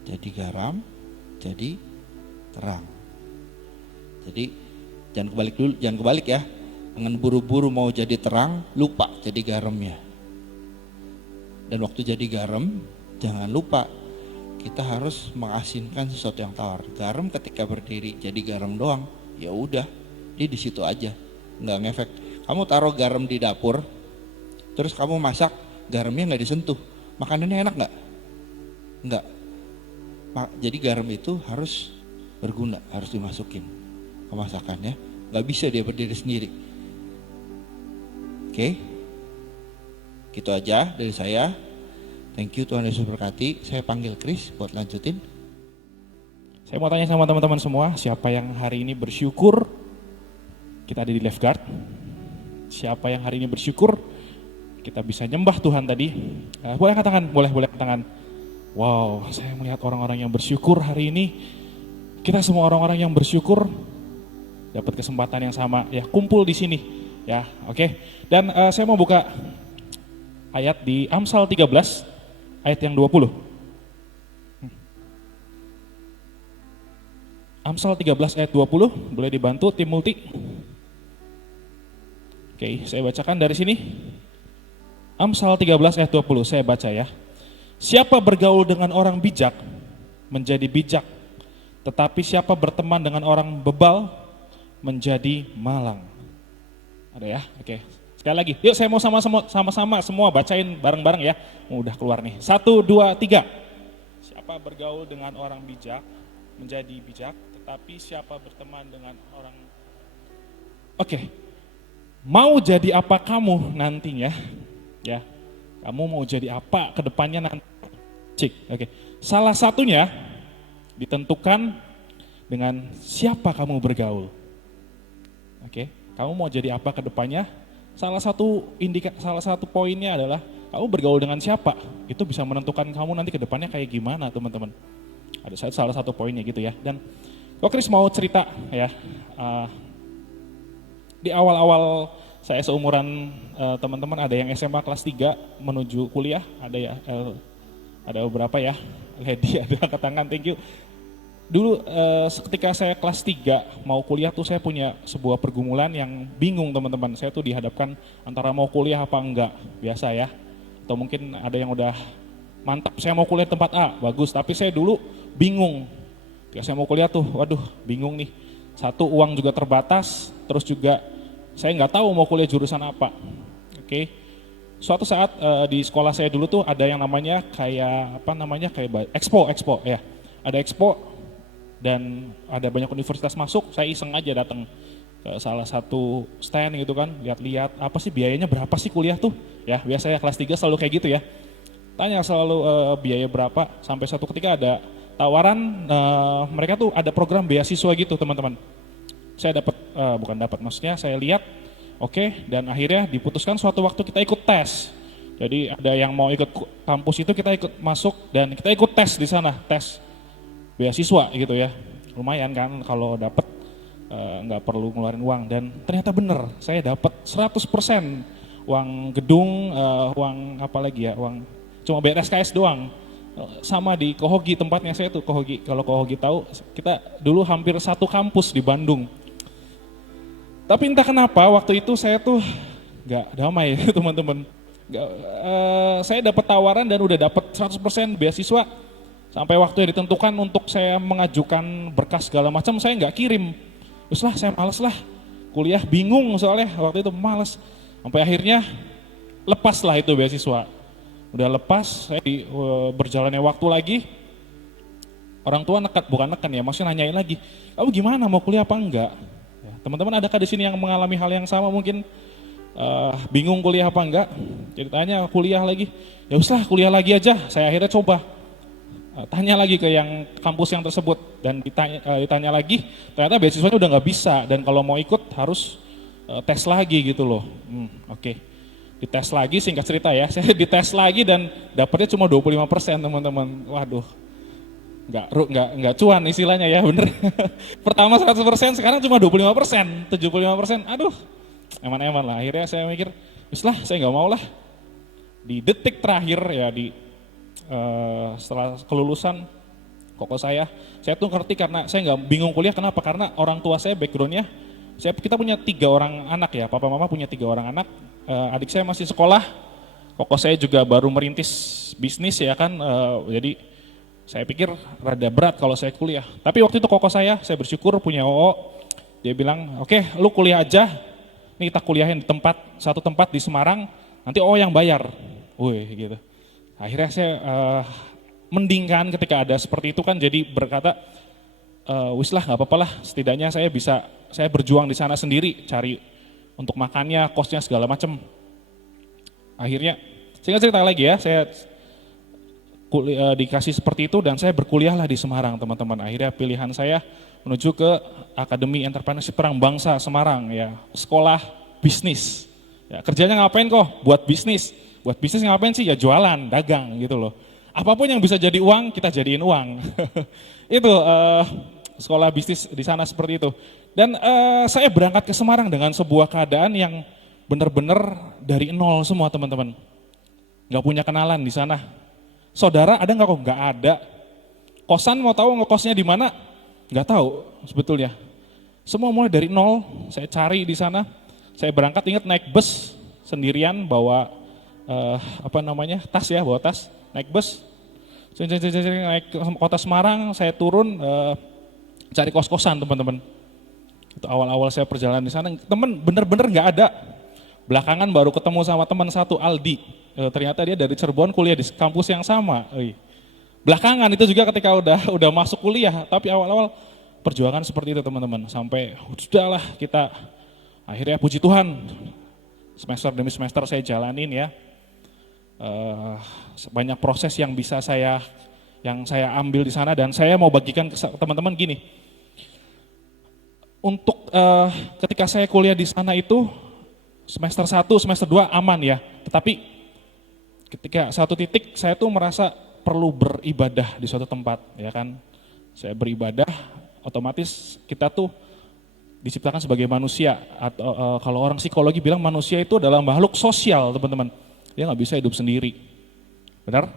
Jadi garam, jadi terang. Jadi jangan kebalik ya. Dengan buru-buru mau jadi terang, lupa jadi garamnya. Dan waktu jadi garam, jangan lupa kita harus mengasinkan sesuatu yang tawar. Garam ketika berdiri jadi garam doang, ya udah, dia di situ aja, nggak ngefek. Kamu taruh garam di dapur, terus kamu masak, garamnya nggak disentuh, makanannya enak nggak? Nggak. Jadi garam itu harus berguna, harus dimasukin ke masakannya. Nggak bisa dia berdiri sendiri. Oke, gitu aja dari saya. Thank you, Tuhan Yesus berkati. Saya panggil Chris buat lanjutin. Saya mau tanya sama teman-teman semua, siapa yang hari ini bersyukur kita ada di Lifeguard? Siapa yang hari ini bersyukur kita bisa nyembah Tuhan tadi? Boleh angkat tangan, boleh angkat tangan. Wow, saya melihat orang-orang yang bersyukur hari ini. Kita semua orang-orang yang bersyukur dapat kesempatan yang sama ya, kumpul di sini ya, oke. Dan saya mau buka ayat di Amsal 13 ayat yang 20. Amsal 13 ayat 20, boleh dibantu tim multi. Oke, saya bacakan dari sini. Amsal 13 ayat 20, saya baca ya. Siapa bergaul dengan orang bijak menjadi bijak, tetapi siapa berteman dengan orang bebal menjadi malang. Ada ya? Oke. Sekali lagi, yuk saya mau sama-sama semua bacain bareng-bareng ya. Udah keluar nih. 1, 2, 3. Siapa bergaul dengan orang bijak menjadi bijak, tetapi siapa berteman dengan orang... Oke. Mau jadi apa kamu nantinya? Ya. Kamu mau jadi apa ke depannya nanti? Cik. Oke. Salah satunya ditentukan dengan siapa kamu bergaul. Oke. Kamu mau jadi apa ke depannya? Salah satu poinnya adalah kamu bergaul dengan siapa. Itu bisa menentukan kamu nanti ke depannya kayak gimana, teman-teman. Ada salah satu poinnya gitu ya. Dan kok Chris mau cerita ya. Di awal-awal saya seumuran teman-teman, ada yang SMA kelas 3 menuju kuliah, ada ya, ada beberapa ya. Lady ada angkat tangan, thank you. dulu ketika saya kelas 3 mau kuliah tuh saya punya sebuah pergumulan yang bingung teman-teman. Saya tuh dihadapkan antara mau kuliah apa enggak, biasa ya. Atau mungkin ada yang udah mantap, saya mau kuliah tempat A, bagus. Tapi saya dulu bingung, ya saya mau kuliah tuh, waduh bingung nih. Satu, uang juga terbatas, terus juga saya nggak tahu mau kuliah jurusan apa. Oke. Suatu saat di sekolah saya dulu tuh ada yang namanya kayak expo ya. Ada expo dan ada banyak universitas masuk, saya iseng aja datang ke salah satu stand gitu kan, lihat-lihat apa sih biayanya berapa sih kuliah tuh, ya biasanya kelas 3 selalu kayak gitu ya, tanya selalu biaya berapa, sampai suatu ketika ada tawaran, mereka tuh ada program beasiswa gitu teman-teman, saya dapat, maksudnya saya lihat, oke, dan akhirnya diputuskan suatu waktu kita ikut tes, jadi ada yang mau ikut kampus itu kita ikut masuk dan kita ikut tes di sana, tes beasiswa gitu ya, lumayan kan kalau dapat nggak perlu ngeluarin uang, dan ternyata bener saya dapat 100% uang gedung, uang apa lagi ya, uang cuma bayar SKS doang, sama di Kohogi tempatnya saya tuh, Kohogi, kalau Kohogi tahu kita dulu hampir satu kampus di Bandung, tapi entah kenapa waktu itu saya tuh nggak damai teman-teman, saya dapat tawaran dan udah dapat 100% beasiswa. Sampai waktu yang ditentukan untuk saya mengajukan berkas segala macam, saya nggak kirim. Terus lah, saya males lah. Kuliah bingung soalnya, waktu itu males. Sampai akhirnya lepas lah itu beasiswa. Udah lepas, saya berjalannya waktu lagi, orang tua bukan neken ya, maksudnya nanyain lagi, kamu gimana, mau kuliah apa enggak? Ya, teman-teman adakah di sini yang mengalami hal yang sama mungkin? Bingung kuliah apa enggak? Ceritanya kuliah lagi, ya usah kuliah lagi aja, saya akhirnya coba. Tanya lagi ke yang kampus yang tersebut dan ditanya lagi, ternyata beasiswanya udah nggak bisa dan kalau mau ikut harus tes lagi gitu loh. Oke. Dites lagi, singkat cerita ya, saya dites lagi dan dapatnya cuma 25% teman-teman. Waduh, nggak cuan istilahnya ya, bener. Pertama 100%, sekarang cuma 25%, 75%. Aduh, eman-eman lah. Akhirnya saya mikir, bislah saya nggak mau lah. Di detik terakhir ya setelah kelulusan koko saya tuh ngerti karena saya nggak bingung kuliah, kenapa? Karena orang tua saya backgroundnya, kita punya 3 orang anak ya, papa mama punya 3 orang anak, adik saya masih sekolah, koko saya juga baru merintis bisnis ya kan, jadi saya pikir rada berat kalau saya kuliah. Tapi waktu itu koko saya bersyukur punya dia bilang, oke, lu kuliah aja, nih kita kuliahin di satu tempat di Semarang, nanti yang bayar, wih gitu. Akhirnya saya mending kan ketika ada seperti itu kan, jadi berkata wis lah nggak apa-apa lah, setidaknya saya berjuang di sana sendiri, cari untuk makannya, kosnya segala macam. Akhirnya singkat cerita lagi ya, saya dikasih seperti itu dan saya berkuliah lah di Semarang teman-teman. Akhirnya pilihan saya menuju ke Akademi Entrepreneurship Perang Bangsa Semarang ya, sekolah bisnis. Ya, kerjanya ngapain kok? Buat bisnis. Buat bisnis ngapain sih? Ya jualan, dagang gitu loh. Apapun yang bisa jadi uang, kita jadiin uang. Itu sekolah bisnis di sana seperti itu. Dan saya berangkat ke Semarang dengan sebuah keadaan yang benar-benar dari nol semua teman-teman. Nggak punya kenalan di sana. Saudara ada nggak kok? Nggak ada. Kosan mau tahu ngekosnya di mana? Nggak tahu sebetulnya. Semua mulai dari nol, saya cari di sana. Saya berangkat, ingat naik bus sendirian, bawa tas ya, bawa tas, naik bus, naik ke kota Semarang, saya turun, cari kos-kosan teman-teman. Itu awal-awal saya perjalanan di sana, teman bener-bener nggak ada. Belakangan baru ketemu sama teman satu, Aldi, ternyata dia dari Cirebon kuliah di kampus yang sama. Belakangan itu juga ketika udah masuk kuliah, tapi awal-awal perjuangan seperti itu teman-teman, sampai sudahlah kita akhirnya puji Tuhan semester demi semester saya jalanin ya. Banyak proses yang saya ambil di sana dan saya mau bagikan ke teman-teman gini. Untuk ketika saya kuliah di sana itu semester 1, semester 2 aman ya. Tetapi ketika satu titik saya tuh merasa perlu beribadah di suatu tempat ya kan. Saya beribadah, otomatis kita tuh diciptakan sebagai manusia, atau kalau orang psikologi bilang manusia itu adalah makhluk sosial teman-teman. Dia nggak bisa hidup sendiri, benar?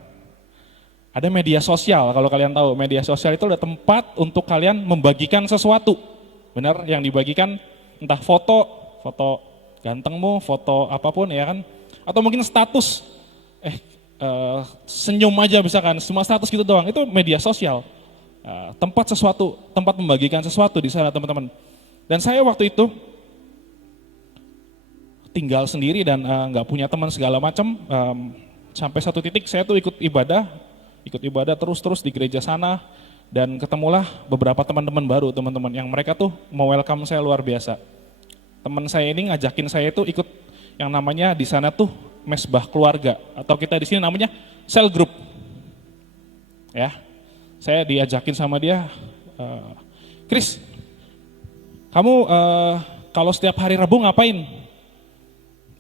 Ada media sosial, kalau kalian tahu, media sosial itu adalah tempat untuk kalian membagikan sesuatu. Benar, yang dibagikan entah foto, foto gantengmu, foto apapun ya kan. Atau mungkin status, senyum aja misalkan, cuma status gitu doang, itu media sosial. Tempat sesuatu, tempat membagikan sesuatu di sana teman-teman. Dan saya waktu itu tinggal sendiri dan nggak punya teman segala macam, sampai satu titik saya tuh ikut ibadah terus di gereja sana, dan ketemulah beberapa teman-teman baru teman-teman yang mereka tuh mau welcome saya luar biasa. Teman saya ini ngajakin saya tuh ikut yang namanya di sana tuh mesbah keluarga, atau kita di sini namanya cell group. Ya, saya diajakin sama dia, Chris, kamu kalau setiap hari Rabu ngapain?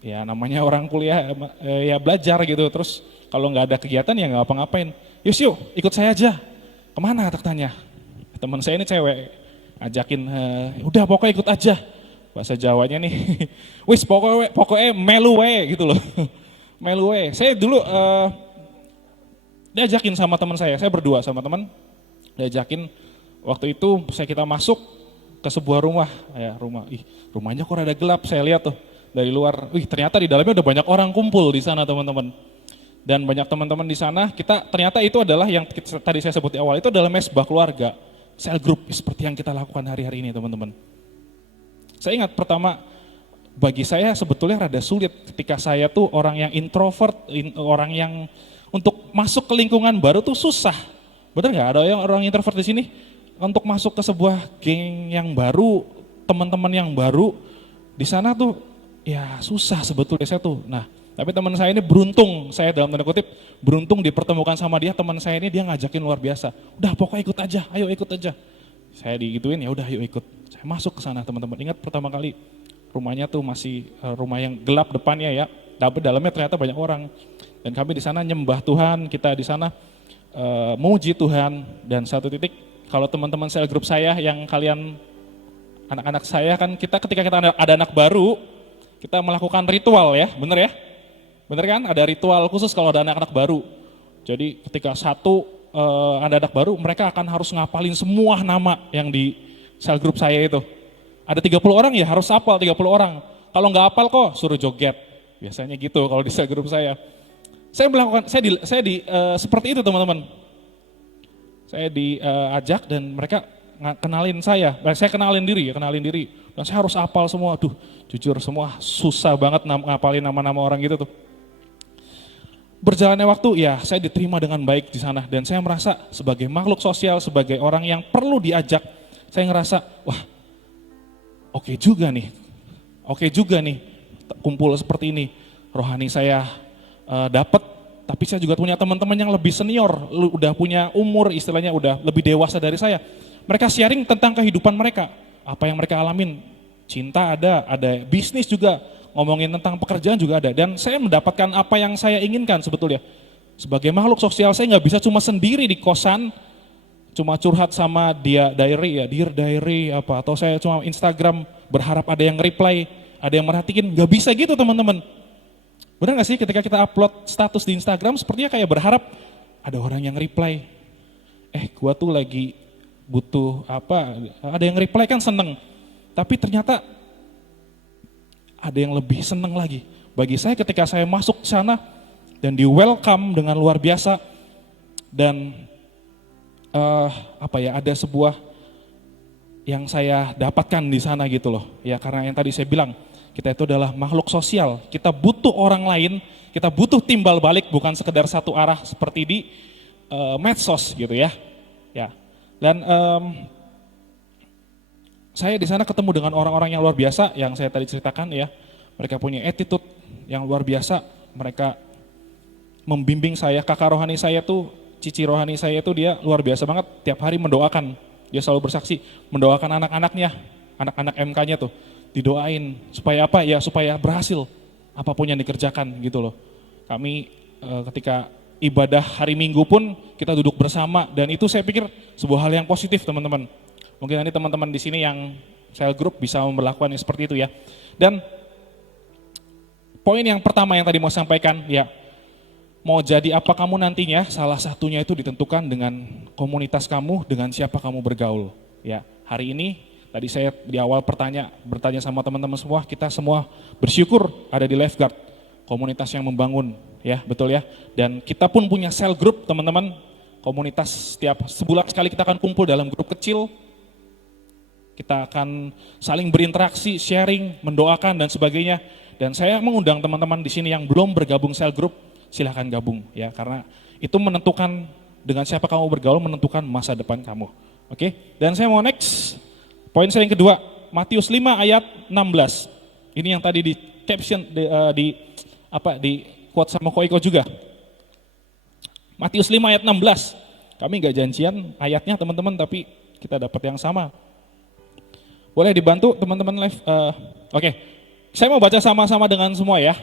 Ya namanya orang kuliah, ya belajar gitu, terus kalau nggak ada kegiatan ya nggak apa-ngapain. Yuk ikut saya aja. Kemana tanya? Teman saya ini cewek, ajakin, udah pokoknya ikut aja. Bahasa Jawanya nih, wis pokoknya melu we gitu loh. Melu we. Saya dulu diajakin sama teman saya berdua sama teman, diajakin waktu itu kita masuk ke sebuah rumah, rumahnya kok rada gelap, saya lihat tuh dari luar, ternyata di dalamnya udah banyak orang kumpul di sana teman-teman. Dan banyak teman-teman di sana, kita ternyata itu adalah yang tadi saya sebut di awal, itu adalah mesbah keluarga, cell group, seperti yang kita lakukan hari-hari ini teman-teman. Saya ingat pertama, bagi saya sebetulnya rada sulit ketika saya tuh orang yang introvert, orang yang untuk masuk ke lingkungan baru tuh susah. Bener nggak? Ada yang orang introvert di sini untuk masuk ke sebuah geng yang baru, teman-teman yang baru di sana tuh ya susah sebetulnya saya tuh. Nah, tapi teman saya ini beruntung, saya dalam tanda kutip beruntung dipertemukan sama dia. Teman saya ini dia ngajakin luar biasa. Udah pokoknya ikut aja, ayo ikut aja. Saya digituin, ya udah yuk ikut. Saya masuk ke sana teman-teman. Ingat pertama kali rumahnya tuh masih rumah yang gelap depannya ya. Tapi dalamnya ternyata banyak orang. Dan kami di sana nyembah Tuhan, kita di sana memuji Tuhan. Dan satu titik, kalau teman-teman sel grup saya yang kalian anak-anak saya kan, kita ketika kita ada anak baru, kita melakukan ritual ya, bener ya? Bener kan? Ada ritual khusus kalau ada anak-anak baru. Jadi ketika ada anak baru, mereka akan harus ngapalin semua nama yang di sel grup saya itu. Ada 30 orang ya harus hafal 30 orang. Kalau nggak hafal kok suruh joget. Biasanya gitu kalau di sel grup saya. Saya melakukan, seperti itu teman-teman. Saya diajak dan mereka kenalin saya kenalin diri. Dan saya harus hafal semua. Aduh, jujur semua susah banget ngapalin nama-nama orang gitu tuh. Berjalannya waktu, ya saya diterima dengan baik di sana. Dan saya merasa sebagai makhluk sosial, sebagai orang yang perlu diajak, saya ngerasa, wah oke juga nih, kumpul seperti ini. Rohani saya dapat, tapi saya juga punya teman-teman yang lebih senior, udah punya umur, istilahnya udah lebih dewasa dari saya. Mereka sharing tentang kehidupan mereka, apa yang mereka alamin. Cinta ada bisnis juga, ngomongin tentang pekerjaan juga ada. Dan saya mendapatkan apa yang saya inginkan sebetulnya. Sebagai makhluk sosial, saya nggak bisa cuma sendiri di kosan, cuma curhat sama Dear Diary apa, atau saya cuma Instagram berharap ada yang reply, ada yang merhatiin. Nggak bisa gitu teman-teman. Benar nggak sih ketika kita upload status di Instagram, sepertinya kayak berharap ada orang yang reply. Gua tuh lagi butuh apa, ada yang reply kan seneng. Tapi ternyata ada yang lebih seneng lagi. Bagi saya ketika saya masuk ke sana dan di welcome dengan luar biasa, dan ada sebuah yang saya dapatkan di sana gitu loh. Ya karena yang tadi saya bilang, kita itu adalah makhluk sosial, kita butuh orang lain, kita butuh timbal balik, bukan sekedar satu arah seperti di medsos gitu ya. Dan saya di sana ketemu dengan orang-orang yang luar biasa yang saya tadi ceritakan ya. Mereka punya attitude yang luar biasa, mereka membimbing saya. Kakak rohani saya tuh, cici rohani saya tuh dia luar biasa banget, tiap hari mendoakan. Dia selalu bersaksi, mendoakan anak-anaknya, anak-anak MK-nya tuh. Didoain supaya apa ya, supaya berhasil apapun yang dikerjakan gitu loh. Kami ketika ibadah hari Minggu pun kita duduk bersama, dan itu saya pikir sebuah hal yang positif teman-teman. Mungkin nanti teman-teman di sini yang sel group bisa memperlakukan yang seperti itu ya. Dan poin yang pertama yang tadi mau sampaikan ya, mau jadi apa kamu nantinya, salah satunya itu ditentukan dengan komunitas kamu, dengan siapa kamu bergaul. Ya, hari ini tadi saya di awal bertanya sama teman-teman semua, kita semua bersyukur ada di Lifeguard, komunitas yang membangun, ya betul ya. Dan kita pun punya cell group teman-teman, komunitas setiap sebulan sekali kita akan kumpul dalam grup kecil, kita akan saling berinteraksi, sharing, mendoakan dan sebagainya. Dan saya mengundang teman-teman di sini yang belum bergabung cell group, silahkan gabung ya, karena itu menentukan dengan siapa kamu bergaul, menentukan masa depan kamu. Oke, dan saya mau next, poin saya yang kedua, Matius 5 ayat 16. Ini yang tadi di caption, di quote sama Koiko juga. Matius 5 ayat 16, kami nggak janjian ayatnya teman-teman, tapi kita dapat yang sama. Boleh dibantu teman-teman live? Oke. Saya mau baca sama-sama dengan semua ya.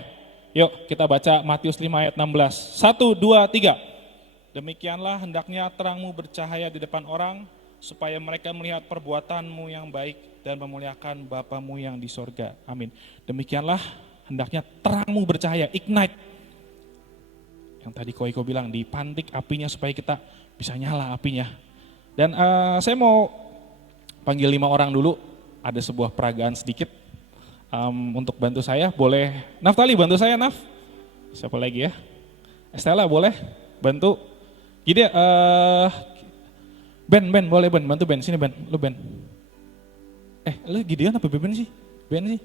Yuk kita baca Matius 5 ayat 16. 1, 2, 3. Demikianlah hendaknya terangmu bercahaya di depan orang, supaya mereka melihat perbuatanmu yang baik dan memuliakan Bapamu yang di sorga. Amin. Demikianlah hendaknya terangmu bercahaya, ignite. Yang tadi Koiko bilang, dipantik apinya supaya kita bisa nyala apinya. Dan saya mau panggil 5 orang dulu, ada sebuah peragaan sedikit. Untuk bantu saya, boleh Naftali bantu saya, Naf. Siapa lagi ya? Estella boleh bantu. Gini, Ben boleh Ben, bantu Ben, sini Ben, lu Ben. Lu Gideon apa Ben sih? Ben sih?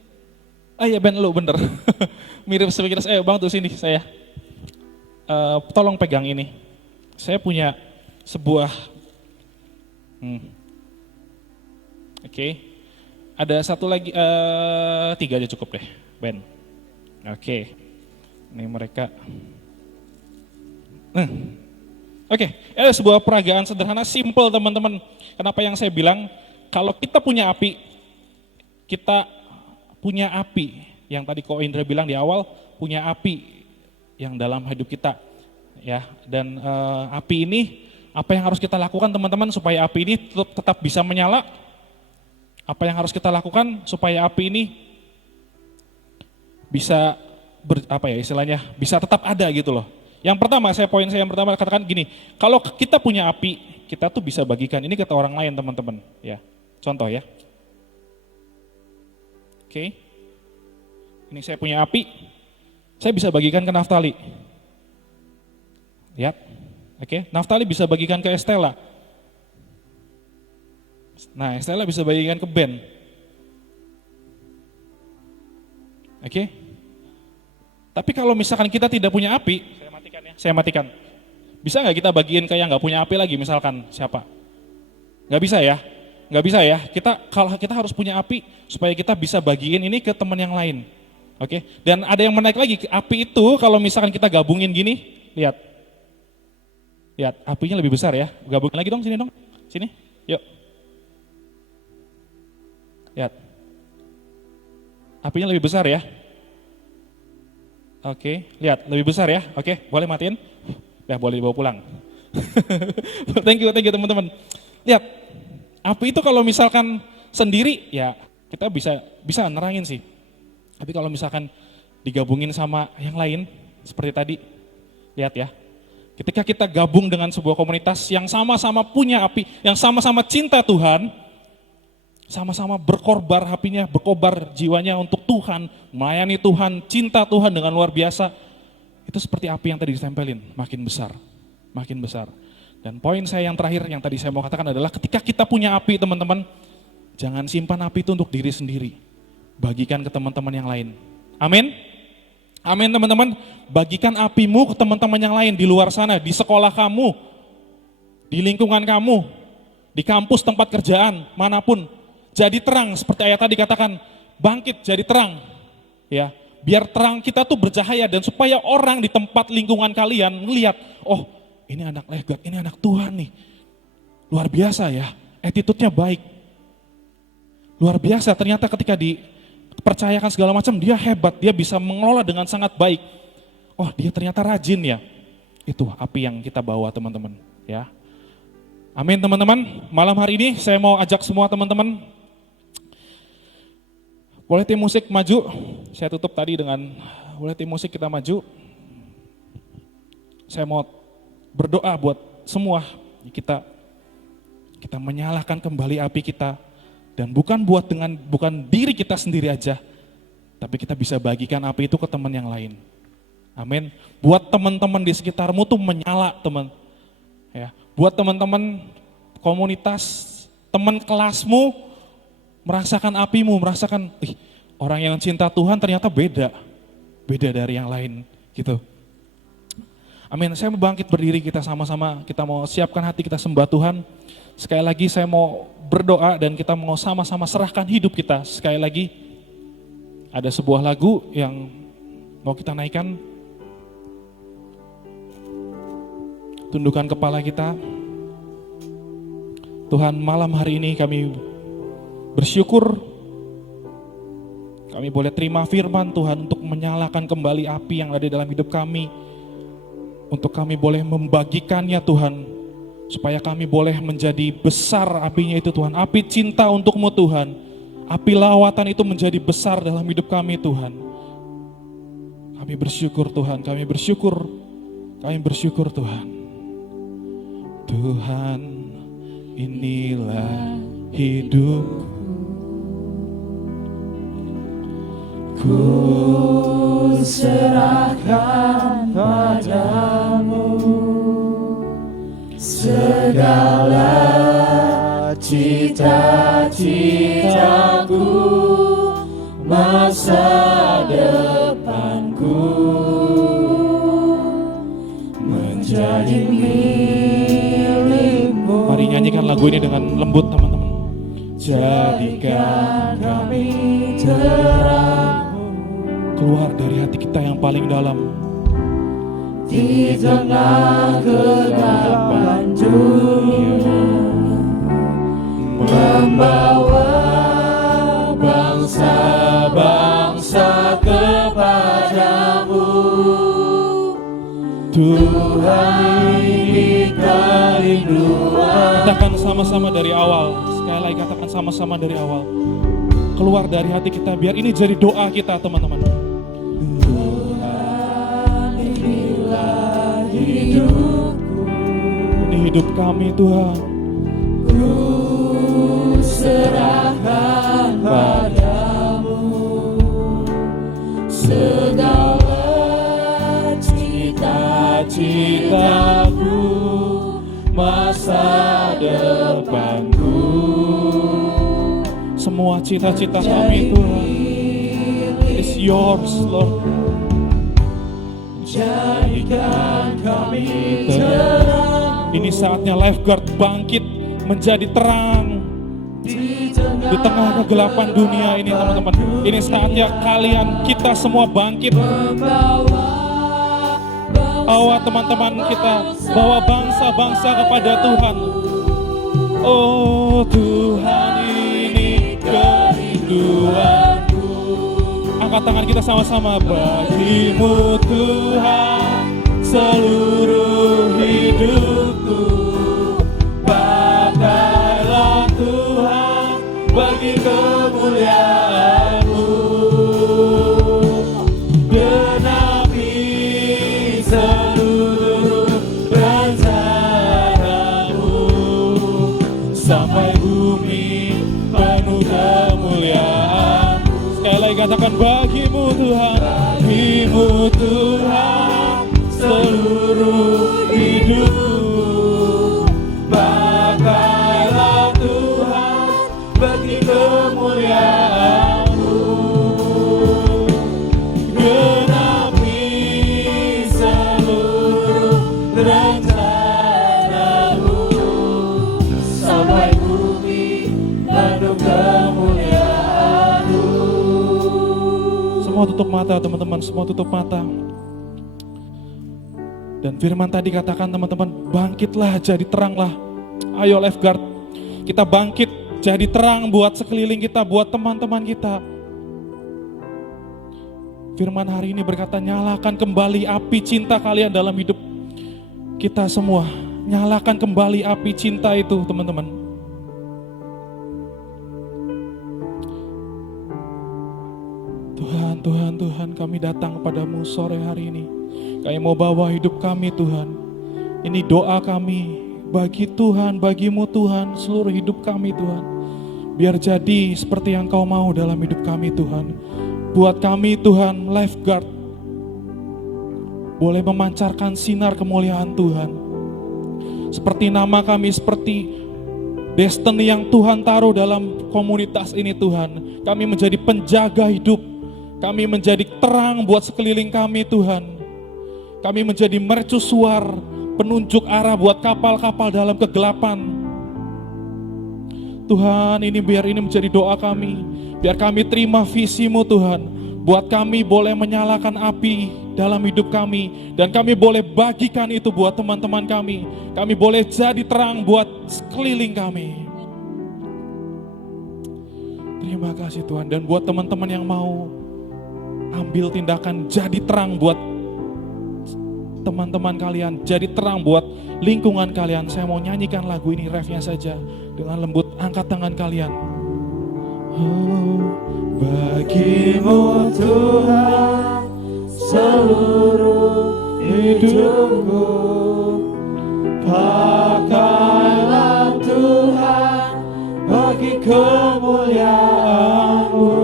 Ah iya Ben, lu bener. Mirip sepikiran, bantu sini saya. Tolong pegang ini. Saya punya sebuah, Oke. Ada satu lagi, 3 aja cukup deh, Ben. Oke, ini mereka. Oke, ada sebuah peragaan sederhana, simple teman-teman. Kenapa yang saya bilang, kalau kita punya api, yang tadi Ko Indra bilang di awal, punya api yang dalam hidup kita. Ya, dan api ini, apa yang harus kita lakukan teman-teman supaya api ini tetap bisa menyala? Apa yang harus kita lakukan supaya api ini bisa bisa tetap ada gitu loh. Yang pertama, poin saya yang pertama katakan gini, kalau kita punya api, kita tuh bisa bagikan ini ke orang lain teman-teman. Ya, contoh ya. Oke. Ini saya punya api, saya bisa bagikan ke Naftali. Lihat. Oke, Naftali bisa bagikan ke Estella. Nah, Estella bisa bagikan ke Ben. Oke. Tapi kalau misalkan kita tidak punya api, saya matikan. Bisa nggak kita bagiin ke yang nggak punya api lagi, misalkan siapa? Nggak bisa ya? Nggak bisa ya? Kita harus punya api supaya kita bisa bagiin ini ke teman yang lain. Oke. Dan ada yang menaik lagi, api itu kalau misalkan kita gabungin gini, lihat, apinya lebih besar ya. Gabungin lagi dong, sini, yuk. Lihat, apinya lebih besar ya. Oke, lihat lebih besar ya. Oke, boleh matiin? Ya boleh dibawa pulang. Thank you teman-teman. Lihat, api itu kalau misalkan sendiri ya kita bisa nerangin sih. Tapi kalau misalkan digabungin sama yang lain seperti tadi, lihat ya. Ketika kita gabung dengan sebuah komunitas yang sama-sama punya api, yang sama-sama cinta Tuhan, sama-sama berkorbar hatinya, berkobar jiwanya untuk Tuhan, melayani Tuhan, cinta Tuhan dengan luar biasa. Itu seperti api yang tadi ditempelin, makin besar. Dan poin saya yang terakhir yang tadi saya mau katakan adalah ketika kita punya api teman-teman, jangan simpan api itu untuk diri sendiri. Bagikan ke teman-teman yang lain. Amin? Amin teman-teman, bagikan apimu ke teman-teman yang lain di luar sana, di sekolah kamu, di lingkungan kamu, di kampus, tempat kerjaan, manapun. Jadi terang, seperti ayat tadi katakan, bangkit jadi terang. Ya, biar terang kita tuh bercahaya dan supaya orang di tempat lingkungan kalian melihat, oh ini anak Lifeguard, ini anak Tuhan nih. Luar biasa ya, attitude-nya baik. Luar biasa, ternyata ketika dipercayakan segala macam, dia hebat, dia bisa mengelola dengan sangat baik. Oh dia ternyata rajin ya. Itu api yang kita bawa teman-teman. Ya. Amin teman-teman, malam hari ini saya mau ajak semua teman-teman, boleh tim musik maju, saya tutup tadi dengan boleh tim musik kita maju. Saya mau berdoa buat semua kita menyalakan kembali api kita, dan bukan diri kita sendiri aja, tapi kita bisa bagikan api itu ke teman yang lain. Amin. Buat teman-teman di sekitarmu tuh menyala, teman. Ya, buat teman-teman komunitas, teman kelasmu merasakan apimu, merasakan orang yang cinta Tuhan ternyata beda dari yang lain gitu. Amin. Saya mau bangkit berdiri, kita sama-sama, kita mau siapkan hati kita sembah Tuhan. Sekali lagi saya mau berdoa dan kita mau sama-sama serahkan hidup kita. Sekali lagi ada sebuah lagu yang mau kita naikkan. Tundukkan kepala kita. Tuhan, malam hari ini kami bersyukur kami boleh terima firman Tuhan untuk menyalakan kembali api yang ada dalam hidup kami. Untuk kami boleh membagikannya Tuhan, supaya kami boleh menjadi besar apinya itu Tuhan. Api cinta untuk-Mu Tuhan, api lawatan itu menjadi besar dalam hidup kami Tuhan. Kami bersyukur Tuhan, kami bersyukur Tuhan. Tuhan, inilah hidupku, ku serahkan padamu segala cita-citaku, masa depanku menjadi milikmu. Mari nyanyikan lagu ini dengan lembut teman-teman. Jadikan kami terang, keluar dari hati kita yang paling dalam. Di tengah kegelapan dunia, membawa bangsa-bangsa kepadamu. Tuhan, ini kerinduan. Katakan sama-sama dari awal. Sekali lagi katakan sama-sama dari awal. Keluar dari hati kita, biar ini jadi doa kita teman-teman. Tuhan, inilah hidupku, ini hidup kami Tuhan. Ku serahkan padamu segala cita-citaku, masa depanku. Semua cita-cita kami Tuhan, it's yours Lord. Jadikan kami terang. Ini saatnya Lifeguard bangkit menjadi terang di tengah kegelapan dunia ini teman-teman. Ini saatnya kalian, kita semua bangkit. Bawa teman-teman kita, bawa bangsa-bangsa kepada Tuhan. Oh Tuhan, ini kerinduanku. Angkat tangan kita sama-sama. Bagimu Tuhan seluruh hidupku, pakailah Tuhan bagi kemuliaan-Mu. Genapi seluruh rencana-Mu, sampai bumi penuh kemuliaan. Sekali lagi katakan, bagimu Tuhan, bagimu Tuhan seluruh hidupku, pakailah Tuhan bagi kemuliaan-Mu. Genapi seluruh rencana-Mu, sampai bumi penuh kemuliaan-Mu. Semua tutup mata teman-teman, semua tutup mata. Dan firman tadi katakan teman-teman, bangkitlah jadi teranglah. Ayo Lifeguard, kita bangkit jadi terang buat sekeliling kita, buat teman-teman kita. Firman hari ini berkata, nyalakan kembali api cinta kalian dalam hidup kita semua. Nyalakan kembali api cinta itu teman-teman. Tuhan, Tuhan, Tuhan, kami datang kepadamu sore hari ini. Kami mau bawa hidup kami Tuhan. Ini doa kami bagi Tuhan, bagimu Tuhan, seluruh hidup kami Tuhan. Biar jadi seperti yang Kau mau dalam hidup kami Tuhan. Buat kami Tuhan, lifeguard, boleh memancarkan sinar kemuliaan Tuhan. Seperti nama kami, seperti destiny yang Tuhan taruh dalam komunitas ini Tuhan. Kami menjadi penjaga hidup. Kami menjadi terang buat sekeliling kami Tuhan. Kami menjadi mercusuar, penunjuk arah buat kapal-kapal dalam kegelapan. Tuhan, biar ini menjadi doa kami. Biar kami terima visi-Mu Tuhan. Buat kami boleh menyalakan api dalam hidup kami. Dan kami boleh bagikan itu buat teman-teman kami. Kami boleh jadi terang buat sekeliling kami. Terima kasih Tuhan. Dan buat teman-teman yang mau ambil tindakan jadi terang buat teman-teman kalian, jadi terang buat lingkungan kalian. Saya mau nyanyikan lagu ini, refnya saja. Dengan lembut, angkat tangan kalian. Oh, bagimu Tuhan seluruh hidupku, pakailah Tuhan bagi kemuliaan-Mu.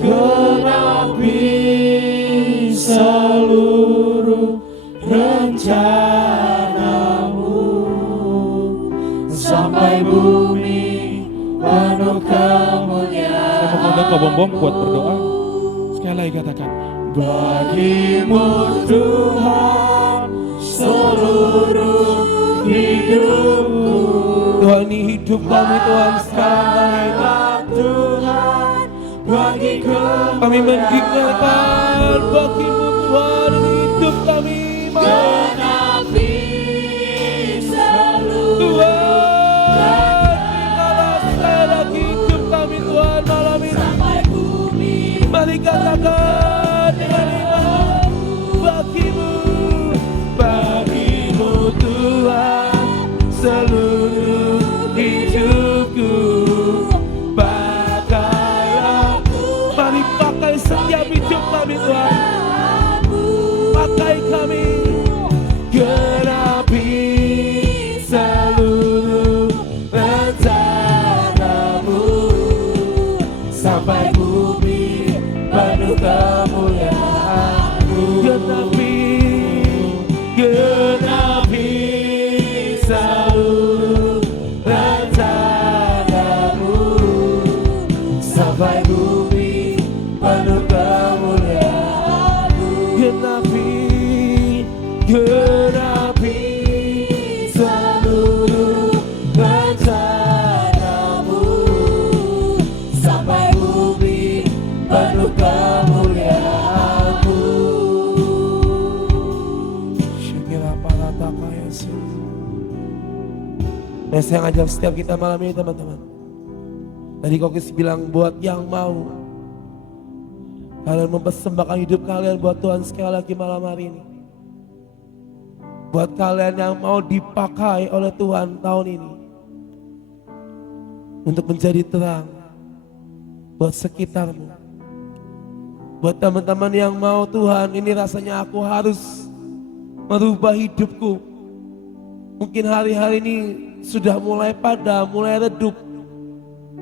Genapi seluruh rencana-Mu, sampai bumi penuh kemuliaan. Saya mau undang Kak Bom Bom buat berdoa. Sekali lagi katakan, bagimu Tuhan seluruh hidupku. Tuhan, ini hidup kami Tuhan sekarang Tuhan bagi kami mendengarkan bagimu Tuhan, ini hidup kami genapi seluruh Tuhan, inilah sekali lagi hidup kami Tuhan malam ini. sampai bumi. Mari katakan dengan iman, bagimu Tuhan seluruh hidupku. Pakailah, mari pakai setiap hidup kami Tuhan. Pakai kami, genapi seluruh rencana-Mu, sampai bumi penuh kemuliaan-Mu. Genapi seluruh rencana-Mu, sampai bumi penuh kemuliaan-Mu. Genapi seluruh rencana-Mu, sampai bumi penuh kemuliaan-Mu. Syukurlah para takaya sih. Nah, saya ngajak setiap kita malam ini teman-teman. Tadi Kokis bilang buat yang mau kalian mempersembahkan hidup kalian buat Tuhan sekali lagi malam hari ini. Buat kalian yang mau dipakai oleh Tuhan tahun ini untuk menjadi terang buat sekitarmu. Buat teman-teman yang mau Tuhan, ini rasanya aku harus merubah hidupku. Mungkin hari-hari ini sudah mulai padam, mulai redup.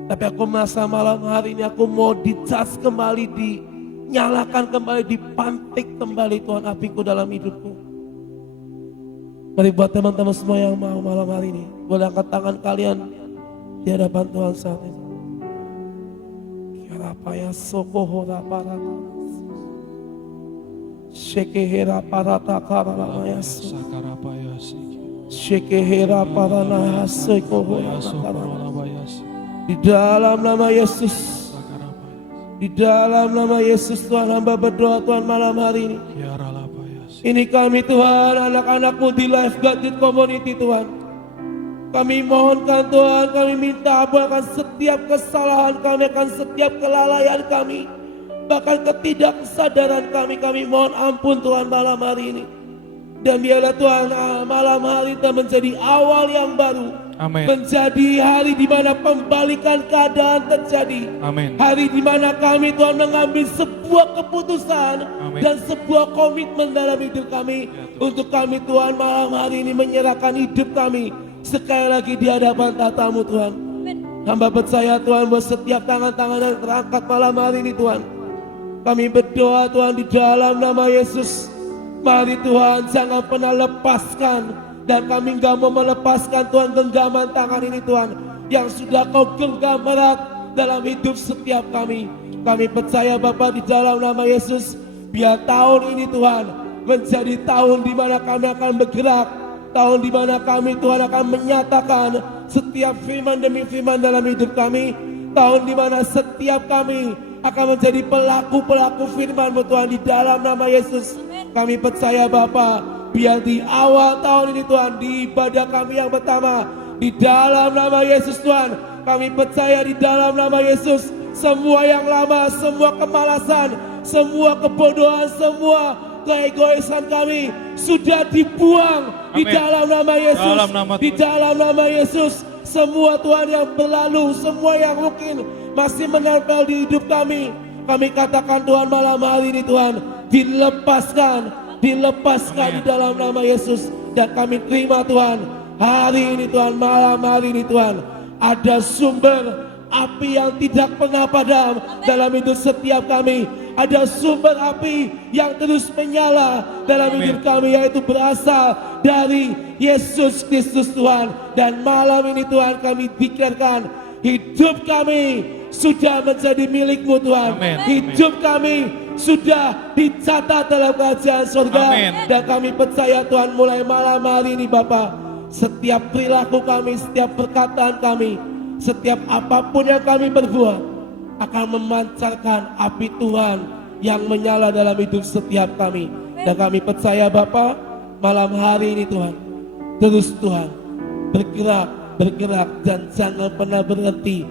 Tapi aku merasa malam hari ini aku mau dicas kembali, dinyalakan kembali, dipantik kembali Tuhan apiku dalam hidupku. Mari buat teman-teman semua yang mau malam hari ini, boleh angkat tangan kalian di hadapan Tuhan saat ini. Kirapaya sokohora parata, shekehera parata karana yasu, shekehera parana sekohora karana. Di dalam nama Yesus, di dalam nama Yesus Tuhan hamba berdoa Tuhan malam hari ini. Ini kami Tuhan, anak-anakmu di Lifeguard Youth Community Tuhan. Kami mohonkan Tuhan, kami minta akan setiap kesalahan kami, akan setiap kelalaian kami, bahkan ketidaksadaran kami mohon ampun Tuhan malam hari ini. Dan biarlah Tuhan malam hari itu menjadi awal yang baru. Amin. Menjadi hari di mana pembalikan keadaan terjadi. Amin. Hari di mana kami Tuhan mengambil sebuah keputusan Amin. dan sebuah komitmen dalam hidup kami. Untuk kami Tuhan malam hari ini menyerahkan hidup kami sekali lagi di hadapan tatamu Tuhan. Hamba percaya Tuhan bahwa setiap tangan-tangan yang terangkat malam hari ini Tuhan, kami berdoa Tuhan di dalam nama Yesus. Mari Tuhan jangan pernah lepaskan, dan kami gak mau melepaskan Tuhan genggaman tangan ini Tuhan, yang sudah kau genggam erat dalam hidup setiap kami. Kami percaya Bapa di dalam nama Yesus, biar tahun ini Tuhan menjadi tahun di mana kami akan bergerak, tahun di mana kami Tuhan akan menyatakan setiap firman demi firman dalam hidup kami, tahun di mana setiap kami akan menjadi pelaku-pelaku firman-Mu Tuhan di dalam nama Yesus. Kami percaya Bapa, biar di awal tahun ini Tuhan, di ibadah kami yang pertama, di dalam nama Yesus Tuhan, kami percaya di dalam nama Yesus, semua yang lama, semua kemalasan, semua kebodohan, semua keegoisan kami sudah dibuang. Di Amin. dalam nama Yesus, Dalam nama di Tuhan. dalam nama Yesus, semua Tuhan yang berlalu, semua yang mungkin masih menempel di hidup kami katakan Tuhan malam hari ini Tuhan, dilepaskan Amin. di dalam nama Yesus. Dan kami terima Tuhan, hari ini Tuhan, malam hari ini Tuhan, ada sumber api yang tidak pernah padam dalam hidup setiap kami. Ada sumber api yang terus menyala dalam Amin. hidup kami, yaitu berasal dari Yesus Kristus Tuhan. Dan malam ini Tuhan, kami pikirkan hidup kami sudah menjadi milik-Mu Tuhan. Amin. Hidup kami sudah dicatat dalam kerajaan surga. Amin. Dan kami percaya Tuhan, mulai malam hari ini Bapa, setiap perilaku kami, setiap perkataan kami, setiap apapun yang kami berbuat akan memancarkan api Tuhan yang menyala dalam hidup setiap kami. Dan kami percaya Bapa, malam hari ini Tuhan, terus Tuhan bergerak dan jangan pernah berhenti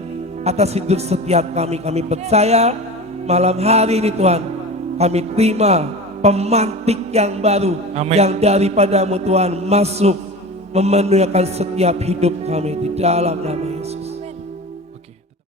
atas hidup setiap kami. Kami percaya malam hari ini Tuhan, kami terima pemantik yang baru. Amin. Yang daripada-Mu Tuhan masuk memenuhi akan setiap hidup kami di dalam nama Yesus.